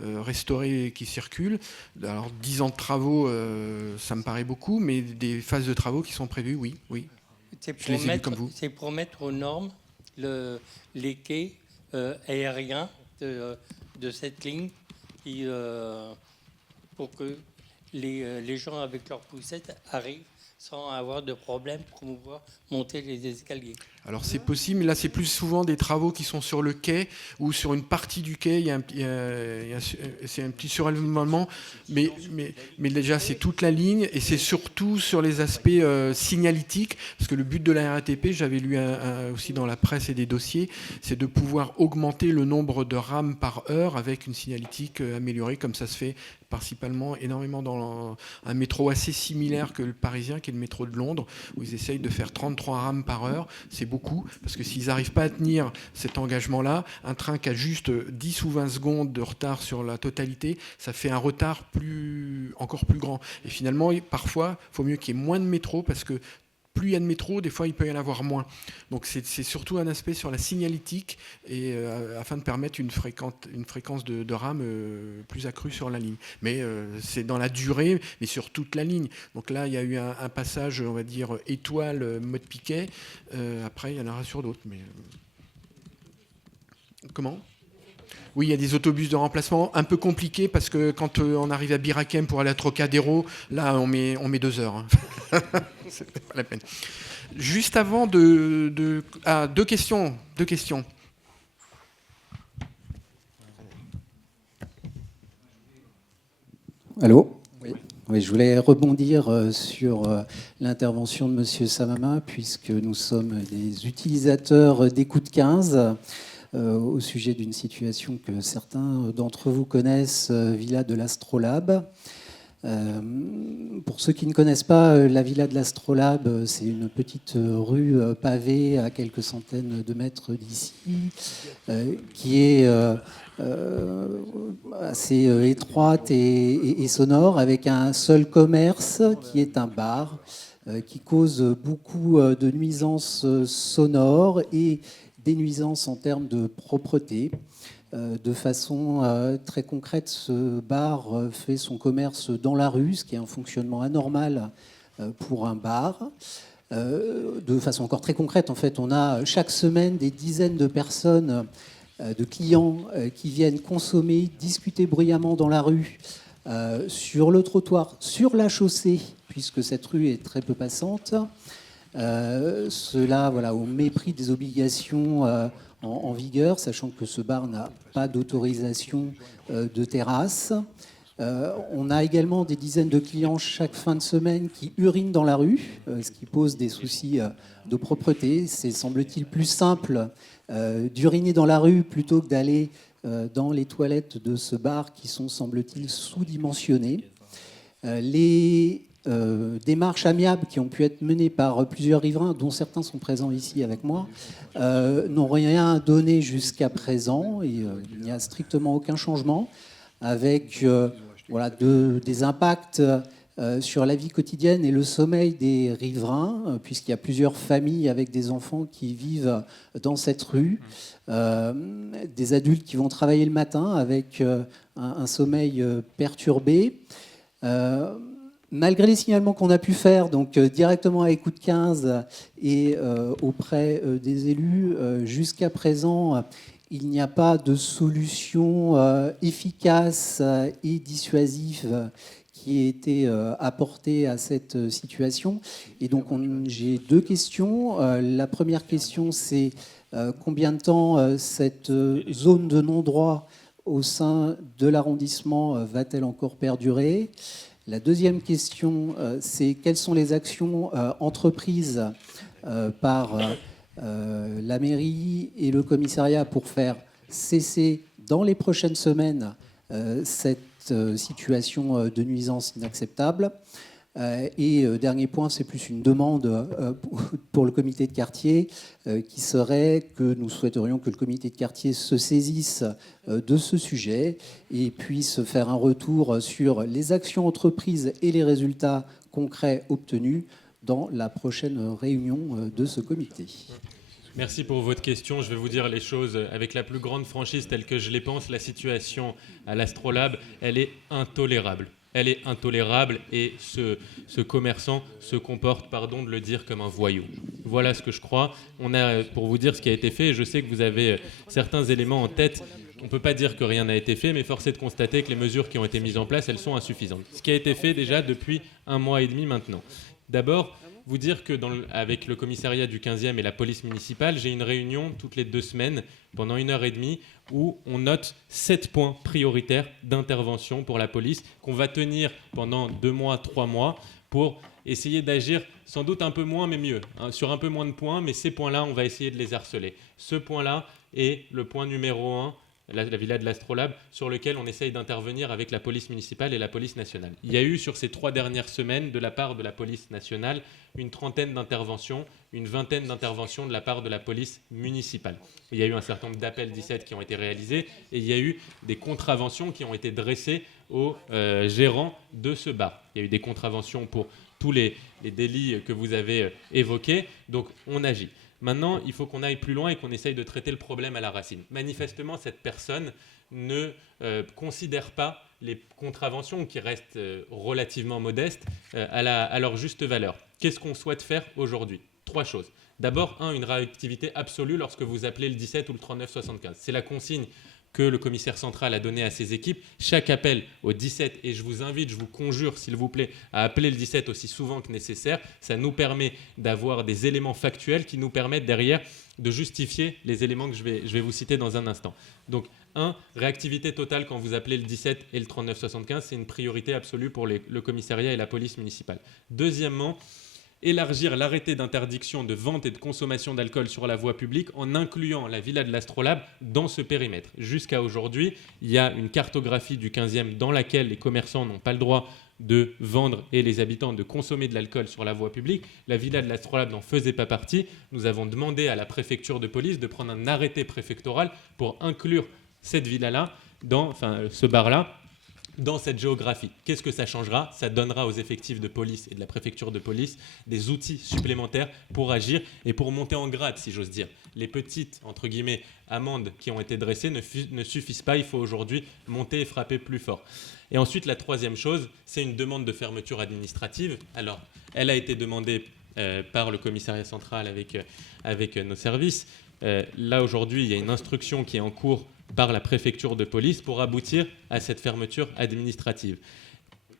restaurées et qui circulent. Alors 10 ans de travaux, ça me paraît beaucoup, mais des phases de travaux qui sont prévues, oui. Je les ai vus comme vous. C'est pour mettre aux normes les quais aériens de cette ligne, pour que les gens avec leurs poussettes arrivent sans avoir de problème pour pouvoir monter les escaliers. Alors c'est possible, mais là c'est plus souvent des travaux qui sont sur le quai, ou sur une partie du quai, c'est un petit surélèvement, mais déjà c'est toute la ligne, et c'est surtout sur les aspects signalétiques, parce que le but de la RATP, j'avais lu aussi dans la presse et des dossiers, c'est de pouvoir augmenter le nombre de rames par heure avec une signalétique améliorée, comme ça se fait principalement énormément dans un métro assez similaire que le parisien, qui est le métro de Londres, où ils essayent de faire 33 rames par heure. C'est beaucoup, parce que s'ils n'arrivent pas à tenir cet engagement-là, un train qui a juste 10 ou 20 secondes de retard sur la totalité, ça fait un retard encore plus grand. Et finalement, parfois, il faut mieux qu'il y ait moins de métro, parce que plus il y a de métro, des fois il peut y en avoir moins. Donc c'est surtout un aspect sur la signalétique, et afin de permettre une fréquence de rame plus accrue sur la ligne. Mais c'est dans la durée, mais sur toute la ligne. Donc là, il y a eu un passage, on va dire, Étoile, Mode Piquet. Après, il y en aura sur d'autres. Mais comment ? Oui, il y a des autobus de remplacement un peu compliqués, parce que quand on arrive à Birakem pour aller à Trocadéro, là on met 2 heures. Hein. C'est pas la peine. Juste avant deux questions. Allô ? Oui. Oui, je voulais rebondir sur l'intervention de M. Samama, puisque nous sommes des utilisateurs d'Écoute 15 au sujet d'une situation que certains d'entre vous connaissent, Villa de l'Astrolabe. Pour ceux qui ne connaissent pas la Villa de l'Astrolabe, c'est une petite rue pavée à quelques centaines de mètres d'ici, qui est assez étroite et sonore, avec un seul commerce qui est un bar, qui cause beaucoup de nuisances sonores et des nuisances en termes de propreté. De façon très concrète, ce bar fait son commerce dans la rue, ce qui est un fonctionnement anormal pour un bar. De façon encore très concrète, en fait, on a chaque semaine des dizaines de personnes, de clients qui viennent consommer, discuter bruyamment dans la rue, sur le trottoir, sur la chaussée, puisque cette rue est très peu passante. Cela, voilà, au mépris des obligations en vigueur, sachant que ce bar n'a pas d'autorisation de terrasse. On a également des dizaines de clients chaque fin de semaine qui urinent dans la rue, ce qui pose des soucis de propreté. C'est, semble-t-il, plus simple d'uriner dans la rue plutôt que d'aller dans les toilettes de ce bar qui sont, semble-t-il, sous-dimensionnées. Les démarches amiables qui ont pu être menées par plusieurs riverains, dont certains sont présents ici avec moi, n'ont rien donné jusqu'à présent, et il n'y a strictement aucun changement, avec des impacts sur la vie quotidienne et le sommeil des riverains, puisqu'il y a plusieurs familles avec des enfants qui vivent dans cette rue, des adultes qui vont travailler le matin avec un sommeil perturbé. Malgré les signalements qu'on a pu faire, donc directement à Écoute 15 et auprès des élus, jusqu'à présent, il n'y a pas de solution efficace et dissuasive qui ait été apportée à cette situation. Et donc j'ai deux questions. La première question, c'est combien de temps cette zone de non-droit au sein de l'arrondissement va-t-elle encore perdurer ? La deuxième question, c'est quelles sont les actions entreprises par la mairie et le commissariat pour faire cesser dans les prochaines semaines cette situation de nuisance inacceptable. Et dernier point, c'est plus une demande pour le comité de quartier, qui serait que nous souhaiterions que le comité de quartier se saisisse de ce sujet et puisse faire un retour sur les actions entreprises et les résultats concrets obtenus dans la prochaine réunion de ce comité. Merci pour votre question. Je vais vous dire les choses avec la plus grande franchise telle que je les pense. La situation à l'Astrolabe, elle est intolérable. Elle est intolérable et ce commerçant se comporte, pardon de le dire, comme un voyou. Voilà ce que je crois. On a, pour vous dire ce qui a été fait, je sais que vous avez certains éléments en tête. On ne peut pas dire que rien n'a été fait, mais force est de constater que les mesures qui ont été mises en place, elles sont insuffisantes. Ce qui a été fait déjà depuis 1 mois et demi maintenant. D'abord, vous dire que avec le commissariat du 15e et la police municipale, j'ai une réunion toutes les 2 semaines pendant 1h30 où on note 7 points prioritaires d'intervention pour la police qu'on va tenir pendant 2 mois, 3 mois pour essayer d'agir sans doute un peu moins mais mieux, hein, sur un peu moins de points, mais ces points-là, on va essayer de les harceler. Ce point-là est le point numéro 1, la Villa de l'Astrolabe, sur lequel on essaye d'intervenir avec la police municipale et la police nationale. Il y a eu sur ces 3 dernières semaines, de la part de la police nationale, une trentaine d'interventions, une vingtaine d'interventions de la part de la police municipale. Il y a eu un certain nombre d'appels 17 qui ont été réalisés et il y a eu des contraventions qui ont été dressées aux gérants de ce bar. Il y a eu des contraventions pour tous les délits que vous avez évoqués, donc on agit. Maintenant, il faut qu'on aille plus loin et qu'on essaye de traiter le problème à la racine. Manifestement, cette personne ne considère pas les contraventions, qui restent relativement modestes, à leur juste valeur. Qu'est-ce qu'on souhaite faire aujourd'hui ? 3 choses. D'abord, une réactivité absolue lorsque vous appelez le 17 ou le 3975. C'est la consigne que le commissaire central a donné à ses équipes. Chaque appel au 17, et je vous invite, je vous conjure s'il vous plaît, à appeler le 17 aussi souvent que nécessaire, ça nous permet d'avoir des éléments factuels qui nous permettent derrière de justifier les éléments que je vais vous citer dans un instant. Donc, 1, réactivité totale quand vous appelez le 17 et le 3975, c'est une priorité absolue pour le commissariat et la police municipale. Deuxièmement, élargir l'arrêté d'interdiction de vente et de consommation d'alcool sur la voie publique en incluant la villa de l'Astrolabe dans ce périmètre. Jusqu'à aujourd'hui, il y a une cartographie du 15e dans laquelle les commerçants n'ont pas le droit de vendre et les habitants de consommer de l'alcool sur la voie publique. La villa de l'Astrolabe n'en faisait pas partie. Nous avons demandé à la préfecture de police de prendre un arrêté préfectoral pour inclure cette villa-là, ce bar-là, dans cette géographie. Qu'est-ce que ça changera? Ça donnera aux effectifs de police et de la préfecture de police des outils supplémentaires pour agir et pour monter en grade, si j'ose dire. Les petites, entre guillemets, amendes qui ont été dressées ne suffisent pas. Il faut aujourd'hui monter et frapper plus fort. Et ensuite, la troisième chose, c'est une demande de fermeture administrative. Alors, elle a été demandée par le commissariat central avec nos services. Là, aujourd'hui, il y a une instruction qui est en cours par la préfecture de police pour aboutir à cette fermeture administrative.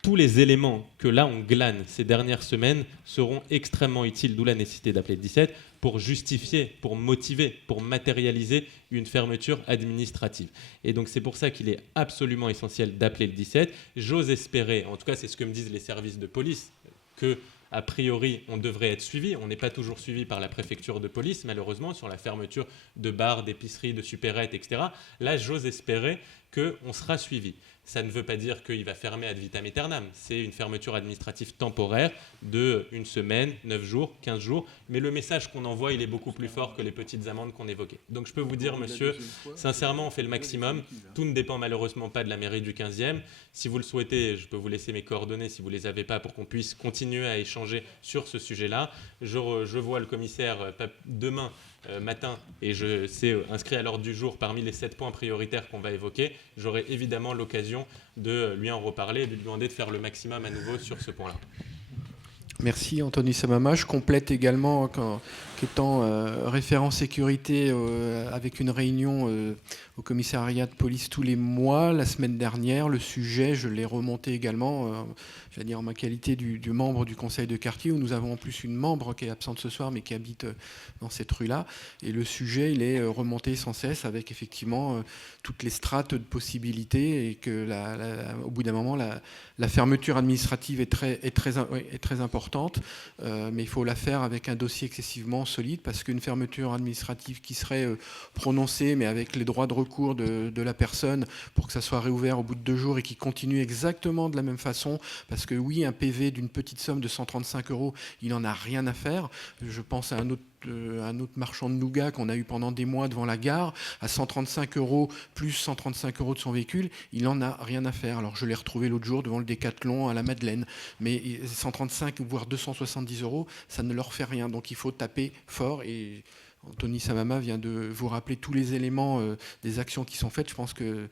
Tous les éléments que là on glane ces dernières semaines seront extrêmement utiles, d'où la nécessité d'appeler le 17, pour justifier, pour motiver, pour matérialiser une fermeture administrative. Et donc c'est pour ça qu'il est absolument essentiel d'appeler le 17. J'ose espérer, en tout cas c'est ce que me disent les services de police, que a priori, on devrait être suivi. On n'est pas toujours suivi par la préfecture de police, malheureusement, sur la fermeture de bars, d'épiceries, de supérettes, etc. Là, j'ose espérer qu'on sera suivi. Ça ne veut pas dire qu'il va fermer ad vitam aeternam. C'est une fermeture administrative temporaire de 1 semaine, 9 jours, 15 jours. Mais le message qu'on envoie, il est beaucoup plus fort que les petites amendes qu'on évoquait. Donc je peux vous dire, monsieur, sincèrement, on fait le maximum. Tout ne dépend malheureusement pas de la mairie du 15e. Si vous le souhaitez, je peux vous laisser mes coordonnées si vous ne les avez pas pour qu'on puisse continuer à échanger sur ce sujet-là. Je vois le commissaire demain matin et je sais inscrit à l'ordre du jour parmi les 7 points prioritaires qu'on va évoquer. J'aurai évidemment l'occasion de lui en reparler et de lui demander de faire le maximum à nouveau sur ce point-là. Merci Anthony Samama. Je complète également qu'étant référent sécurité avec une réunion au commissariat de police tous les mois, la semaine dernière, le sujet, je l'ai remonté également, j'allais dire en ma qualité du membre du conseil de quartier, où nous avons en plus une membre qui est absente ce soir, mais qui habite dans cette rue-là. Et le sujet, il est remonté sans cesse avec effectivement toutes les strates de possibilités et que au bout d'un moment, la fermeture administrative est très importante, mais il faut la faire avec un dossier excessivement solide, parce qu'une fermeture administrative qui serait prononcée, mais avec les droits de recours de la personne pour que ça soit réouvert au bout de 2 jours et qui continue exactement de la même façon, parce que oui, un PV d'une petite somme de 135 €, il n'en a rien à faire. Je pense à un autre marchand de nougat qu'on a eu pendant des mois devant la gare, à 135 € plus 135 € de son véhicule, il n'en a rien à faire. Alors je l'ai retrouvé l'autre jour devant le Décathlon à la Madeleine, mais 135 voire 270 €, ça ne leur fait rien. Donc il faut taper fort, et Anthony Samama vient de vous rappeler tous les éléments des actions qui sont faites. Je pense que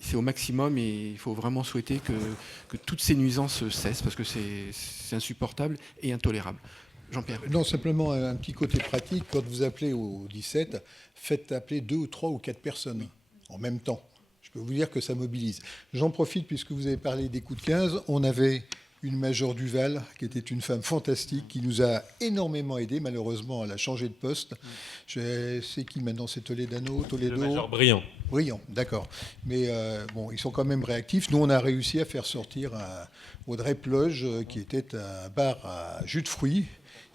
c'est au maximum et il faut vraiment souhaiter que toutes ces nuisances cessent, parce que c'est insupportable et intolérable. Jean-Pierre. Non, simplement un petit côté pratique. Quand vous appelez au 17, faites appeler 2 ou 3 ou 4 personnes en même temps. Je peux vous dire que ça mobilise. J'en profite, puisque vous avez parlé des coups de 15. On avait une major Duval, qui était une femme fantastique, qui nous a énormément aidés. Malheureusement, elle a changé de poste. Je sais qui maintenant, c'est Toledo. Le major Briand. Briand, d'accord. Mais bon, ils sont quand même réactifs. Nous, on a réussi à faire sortir un Audrey Ploge, qui était un bar à jus de fruits,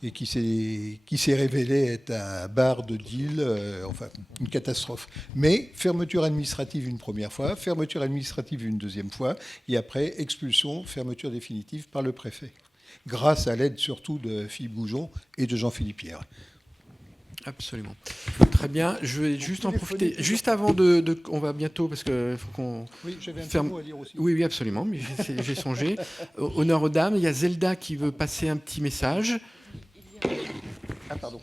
et qui s'est révélé être un bar de deal, enfin une catastrophe. Mais fermeture administrative une première fois, fermeture administrative une deuxième fois, et après expulsion, fermeture définitive par le préfet, grâce à l'aide surtout de Philippe Goujon et de Jean-Philippe Pierre. Absolument. Très bien. Je vais juste en profiter. Juste avant on va bientôt, parce qu'il faut qu'on... Oui, j'avais un ferme... mot à dire aussi. Oui, absolument, mais j'ai songé. Honneur aux dames, il y a Zelda qui veut passer un petit message. Ah, pardon.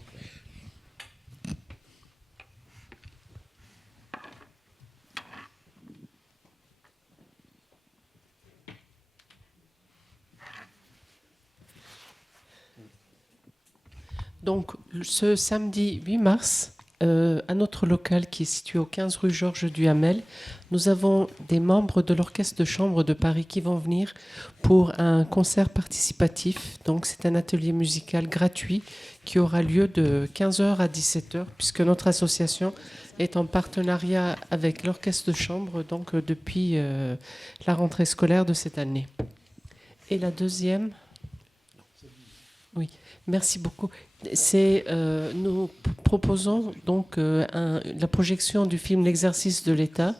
Donc, ce samedi 8 mars, à notre local qui est situé au 15 rue Georges Duhamel, nous avons des membres de l'Orchestre de chambre de Paris qui vont venir pour un concert participatif. Donc c'est un atelier musical gratuit qui aura lieu de 15h à 17h, puisque notre association est en partenariat avec l'Orchestre de chambre donc, depuis la rentrée scolaire de cette année. Et la deuxième... Oui, merci beaucoup. Nous proposons donc la projection du film L'exercice de l'État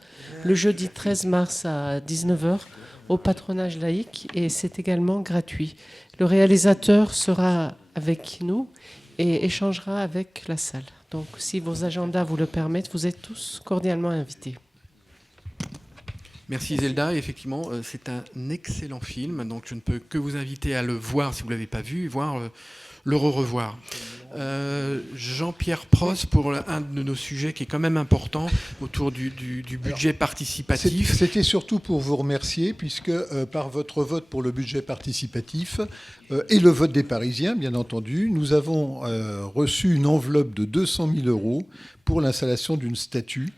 le jeudi 13 mars à 19h au patronage laïque et c'est également gratuit. Le réalisateur sera avec nous et échangera avec la salle. Donc si vos agendas vous le permettent, vous êtes tous cordialement invités. Merci Zelda. Effectivement, c'est un excellent film. Donc je ne peux que vous inviter à le voir si vous ne l'avez pas vu, voire le revoir. Jean-Pierre Prost pour un de nos sujets qui est quand même important autour du budget participatif. C'était surtout pour vous remercier puisque par votre vote pour le budget participatif et le vote des Parisiens, bien entendu, nous avons reçu une enveloppe de 200 000 € pour l'installation d'une statue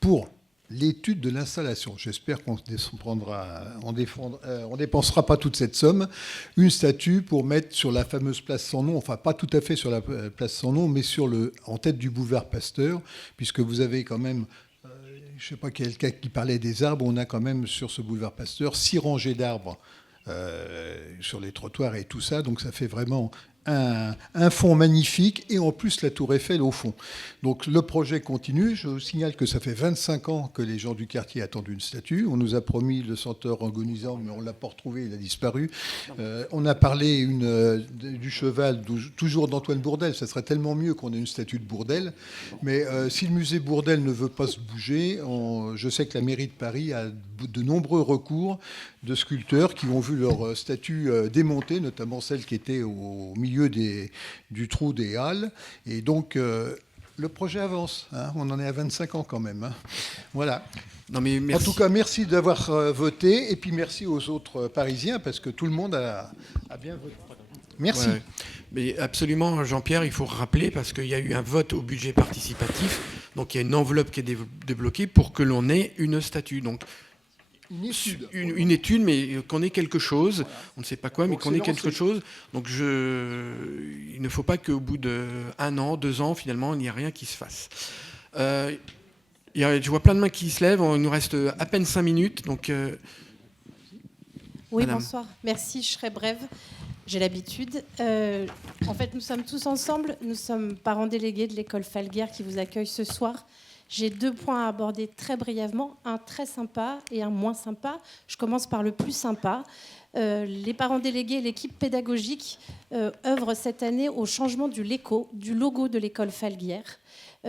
pour l'étude de l'installation. J'espère qu'on ne dépensera pas toute cette somme. Une statue pour mettre sur la fameuse place sans nom, enfin pas tout à fait sur la place sans nom, mais en tête du boulevard Pasteur, puisque vous avez quand même, je ne sais pas quelqu'un qui parlait des arbres, on a quand même sur ce boulevard Pasteur 6 rangées d'arbres sur les trottoirs et tout ça, donc ça fait vraiment un fond magnifique et en plus la tour Eiffel au fond. Donc le projet continue. Je vous signale que ça fait 25 ans que les gens du quartier attendent une statue. On nous a promis le centaure agonisant, mais on ne l'a pas retrouvé, il a disparu. On a parlé du cheval, toujours d'Antoine Bourdelle. Ça serait tellement mieux qu'on ait une statue de Bourdelle. Mais si le musée Bourdelle ne veut pas se bouger, je sais que la mairie de Paris a de nombreux recours de sculpteurs qui ont vu leur statue démontée, notamment celle qui était au milieu du trou des Halles. Et donc, le projet avance. Hein. On en est à 25 ans quand même. Hein. Voilà. Non, mais en tout cas, merci d'avoir voté. Et puis, merci aux autres Parisiens, parce que tout le monde a bien voté. Merci. Ouais. Mais absolument, Jean-Pierre, il faut rappeler, parce qu'il y a eu un vote au budget participatif. Donc, il y a une enveloppe qui est débloquée pour que l'on ait une statue. Donc, une étude, mais qu'on ait quelque chose. On ne sait pas quoi, mais qu'on ait quelque chose. Donc il ne faut pas qu'au bout d'1 an, 2 ans, finalement, il n'y a rien qui se fasse. Je vois plein de mains qui se lèvent. Il nous reste à peine 5 minutes. Donc, oui, Madame. Bonsoir. Merci, je serai brève. J'ai l'habitude. En fait, nous sommes tous ensemble. Nous sommes parents délégués de l'école Falguière qui vous accueille ce soir. J'ai 2 points à aborder très brièvement, un très sympa et un moins sympa. Je commence par le plus sympa. Les parents délégués et l'équipe pédagogique œuvrent cette année au changement du logo de l'école Falguière.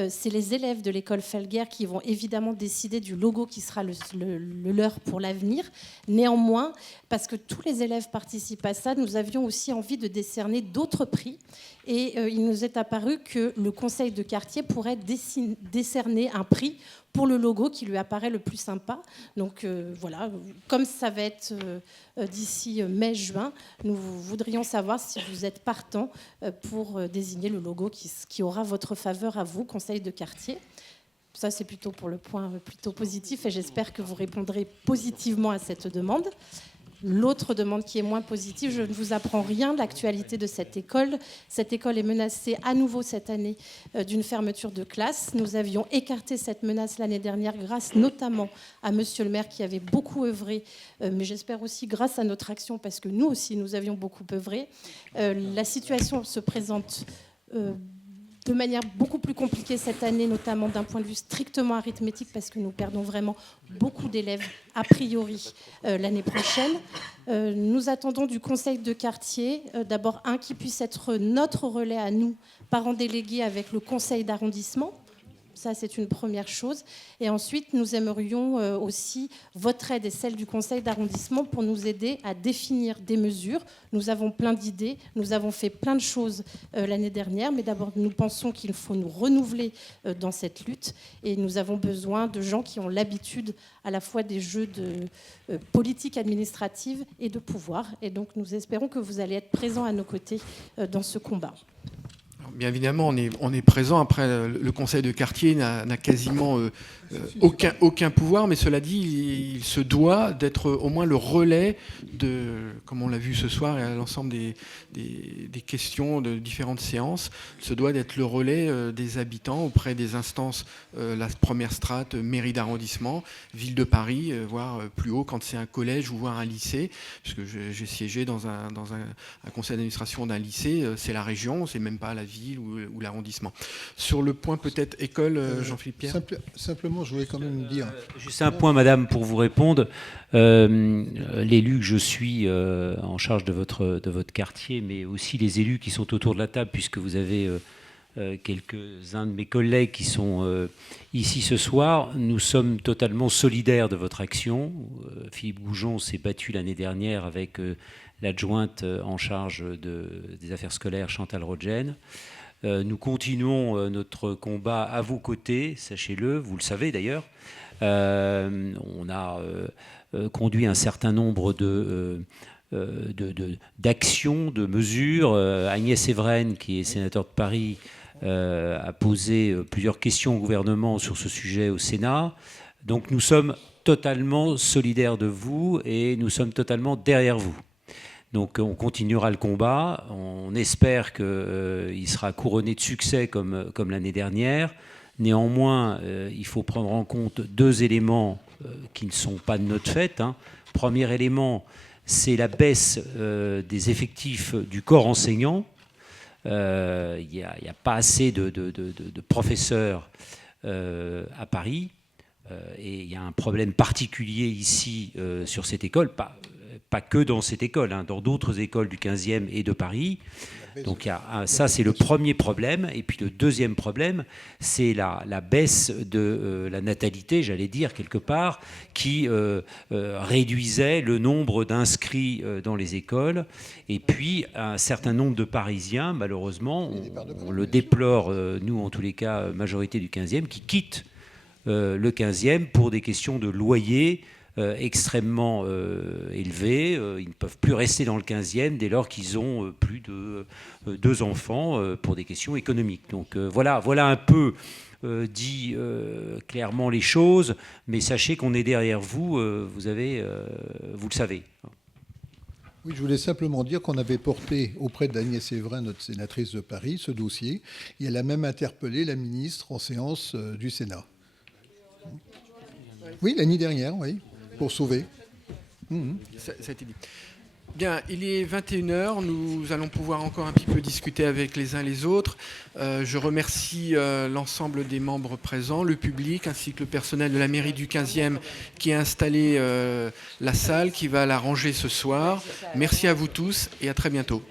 C'est les élèves de l'école Falguière qui vont évidemment décider du logo qui sera le leur pour l'avenir. Néanmoins, parce que tous les élèves participent à ça, nous avions aussi envie de décerner d'autres prix. Et il nous est apparu que le conseil de quartier pourrait décerner un prix pour le logo qui lui apparaît le plus sympa. Donc voilà, comme ça va être d'ici mai-juin, nous voudrions savoir si vous êtes partant pour désigner le logo qui aura votre faveur à vous, conseil de quartier. Ça, c'est plutôt pour le point plutôt positif et j'espère que vous répondrez positivement à cette demande. L'autre demande qui est moins positive, je ne vous apprends rien de l'actualité de cette école. Cette école est menacée à nouveau cette année d'une fermeture de classe. Nous avions écarté cette menace l'année dernière grâce notamment à monsieur le maire qui avait beaucoup œuvré, mais j'espère aussi grâce à notre action parce que nous aussi nous avions beaucoup œuvré. La situation se présente de manière beaucoup plus compliquée cette année, notamment d'un point de vue strictement arithmétique, parce que nous perdons vraiment beaucoup d'élèves, a priori, l'année prochaine. Nous attendons du conseil de quartier, d'abord qui puisse être notre relais à nous, parents délégués, avec le conseil d'arrondissement. Ça, c'est une première chose. Et ensuite, nous aimerions aussi votre aide et celle du conseil d'arrondissement pour nous aider à définir des mesures. Nous avons plein d'idées, nous avons fait plein de choses l'année dernière, mais d'abord, nous pensons qu'il faut nous renouveler dans cette lutte. Et nous avons besoin de gens qui ont l'habitude à la fois des jeux de politique administrative et de pouvoir. Et donc, nous espérons que vous allez être présents à nos côtés dans ce combat. Bien évidemment, on est présent. Après, le conseil de quartier n'a quasiment aucun pouvoir, mais cela dit, il se doit d'être au moins le relais de, comme on l'a vu ce soir, et à l'ensemble des questions de différentes séances, se doit d'être le relais des habitants auprès des instances, la première strate, mairie d'arrondissement, ville de Paris, voire plus haut quand c'est un collège ou voire un lycée, puisque j'ai siégé dans un conseil d'administration d'un lycée, c'est la région, c'est même pas la ville ou l'arrondissement. Sur le point peut-être école, Jean-Philippe Pierre. Simplement, je voulais quand même dire... Juste un point, madame, pour vous répondre. L'élu que je suis en charge de votre quartier, mais aussi les élus qui sont autour de la table, puisque vous avez quelques-uns de mes collègues qui sont ici ce soir, nous sommes totalement solidaires de votre action. Philippe Goujon s'est battu l'année dernière avec l'adjointe en charge des affaires scolaires, Chantal Rodgen. Nous continuons notre combat à vos côtés, sachez-le, vous le savez d'ailleurs. On a conduit un certain nombre d'actions, de mesures. Agnès Evren, qui est sénateur de Paris, a posé plusieurs questions au gouvernement sur ce sujet au Sénat. Donc nous sommes totalement solidaires de vous et nous sommes totalement derrière vous. Donc on continuera le combat, on espère qu'il sera couronné de succès comme l'année dernière. Néanmoins, il faut prendre en compte deux éléments qui ne sont pas de notre fait. Premier élément, c'est la baisse des effectifs du corps enseignant. Il n'y a pas assez de professeurs à Paris. Et il y a un problème particulier ici sur cette école, pas que dans cette école, dans d'autres écoles du 15e et de Paris. Donc ça, c'est le premier problème. Et puis le deuxième problème, c'est la baisse de la natalité, j'allais dire, quelque part, qui réduisait le nombre d'inscrits dans les écoles. Et puis un certain nombre de Parisiens, malheureusement, on le déplore, nous en tous les cas, majorité du 15e, qui quittent le 15e pour des questions de loyer extrêmement élevés. Ils ne peuvent plus rester dans le 15e dès lors qu'ils ont plus de 2 enfants pour des questions économiques. Donc voilà un peu dit clairement les choses, mais sachez qu'on est derrière vous, vous le savez. Oui, je voulais simplement dire qu'on avait porté auprès d'Agnès Evren, notre sénatrice de Paris, ce dossier, et elle a même interpellé la ministre en séance du Sénat. Oui, l'année dernière, oui, pour sauver. Ça a été dit. Bien, il est 21h, nous allons pouvoir encore un petit peu discuter avec les uns les autres. Je remercie l'ensemble des membres présents, le public, ainsi que le personnel de la mairie du 15e qui a installé la salle, qui va la ranger ce soir. Merci à vous tous et à très bientôt.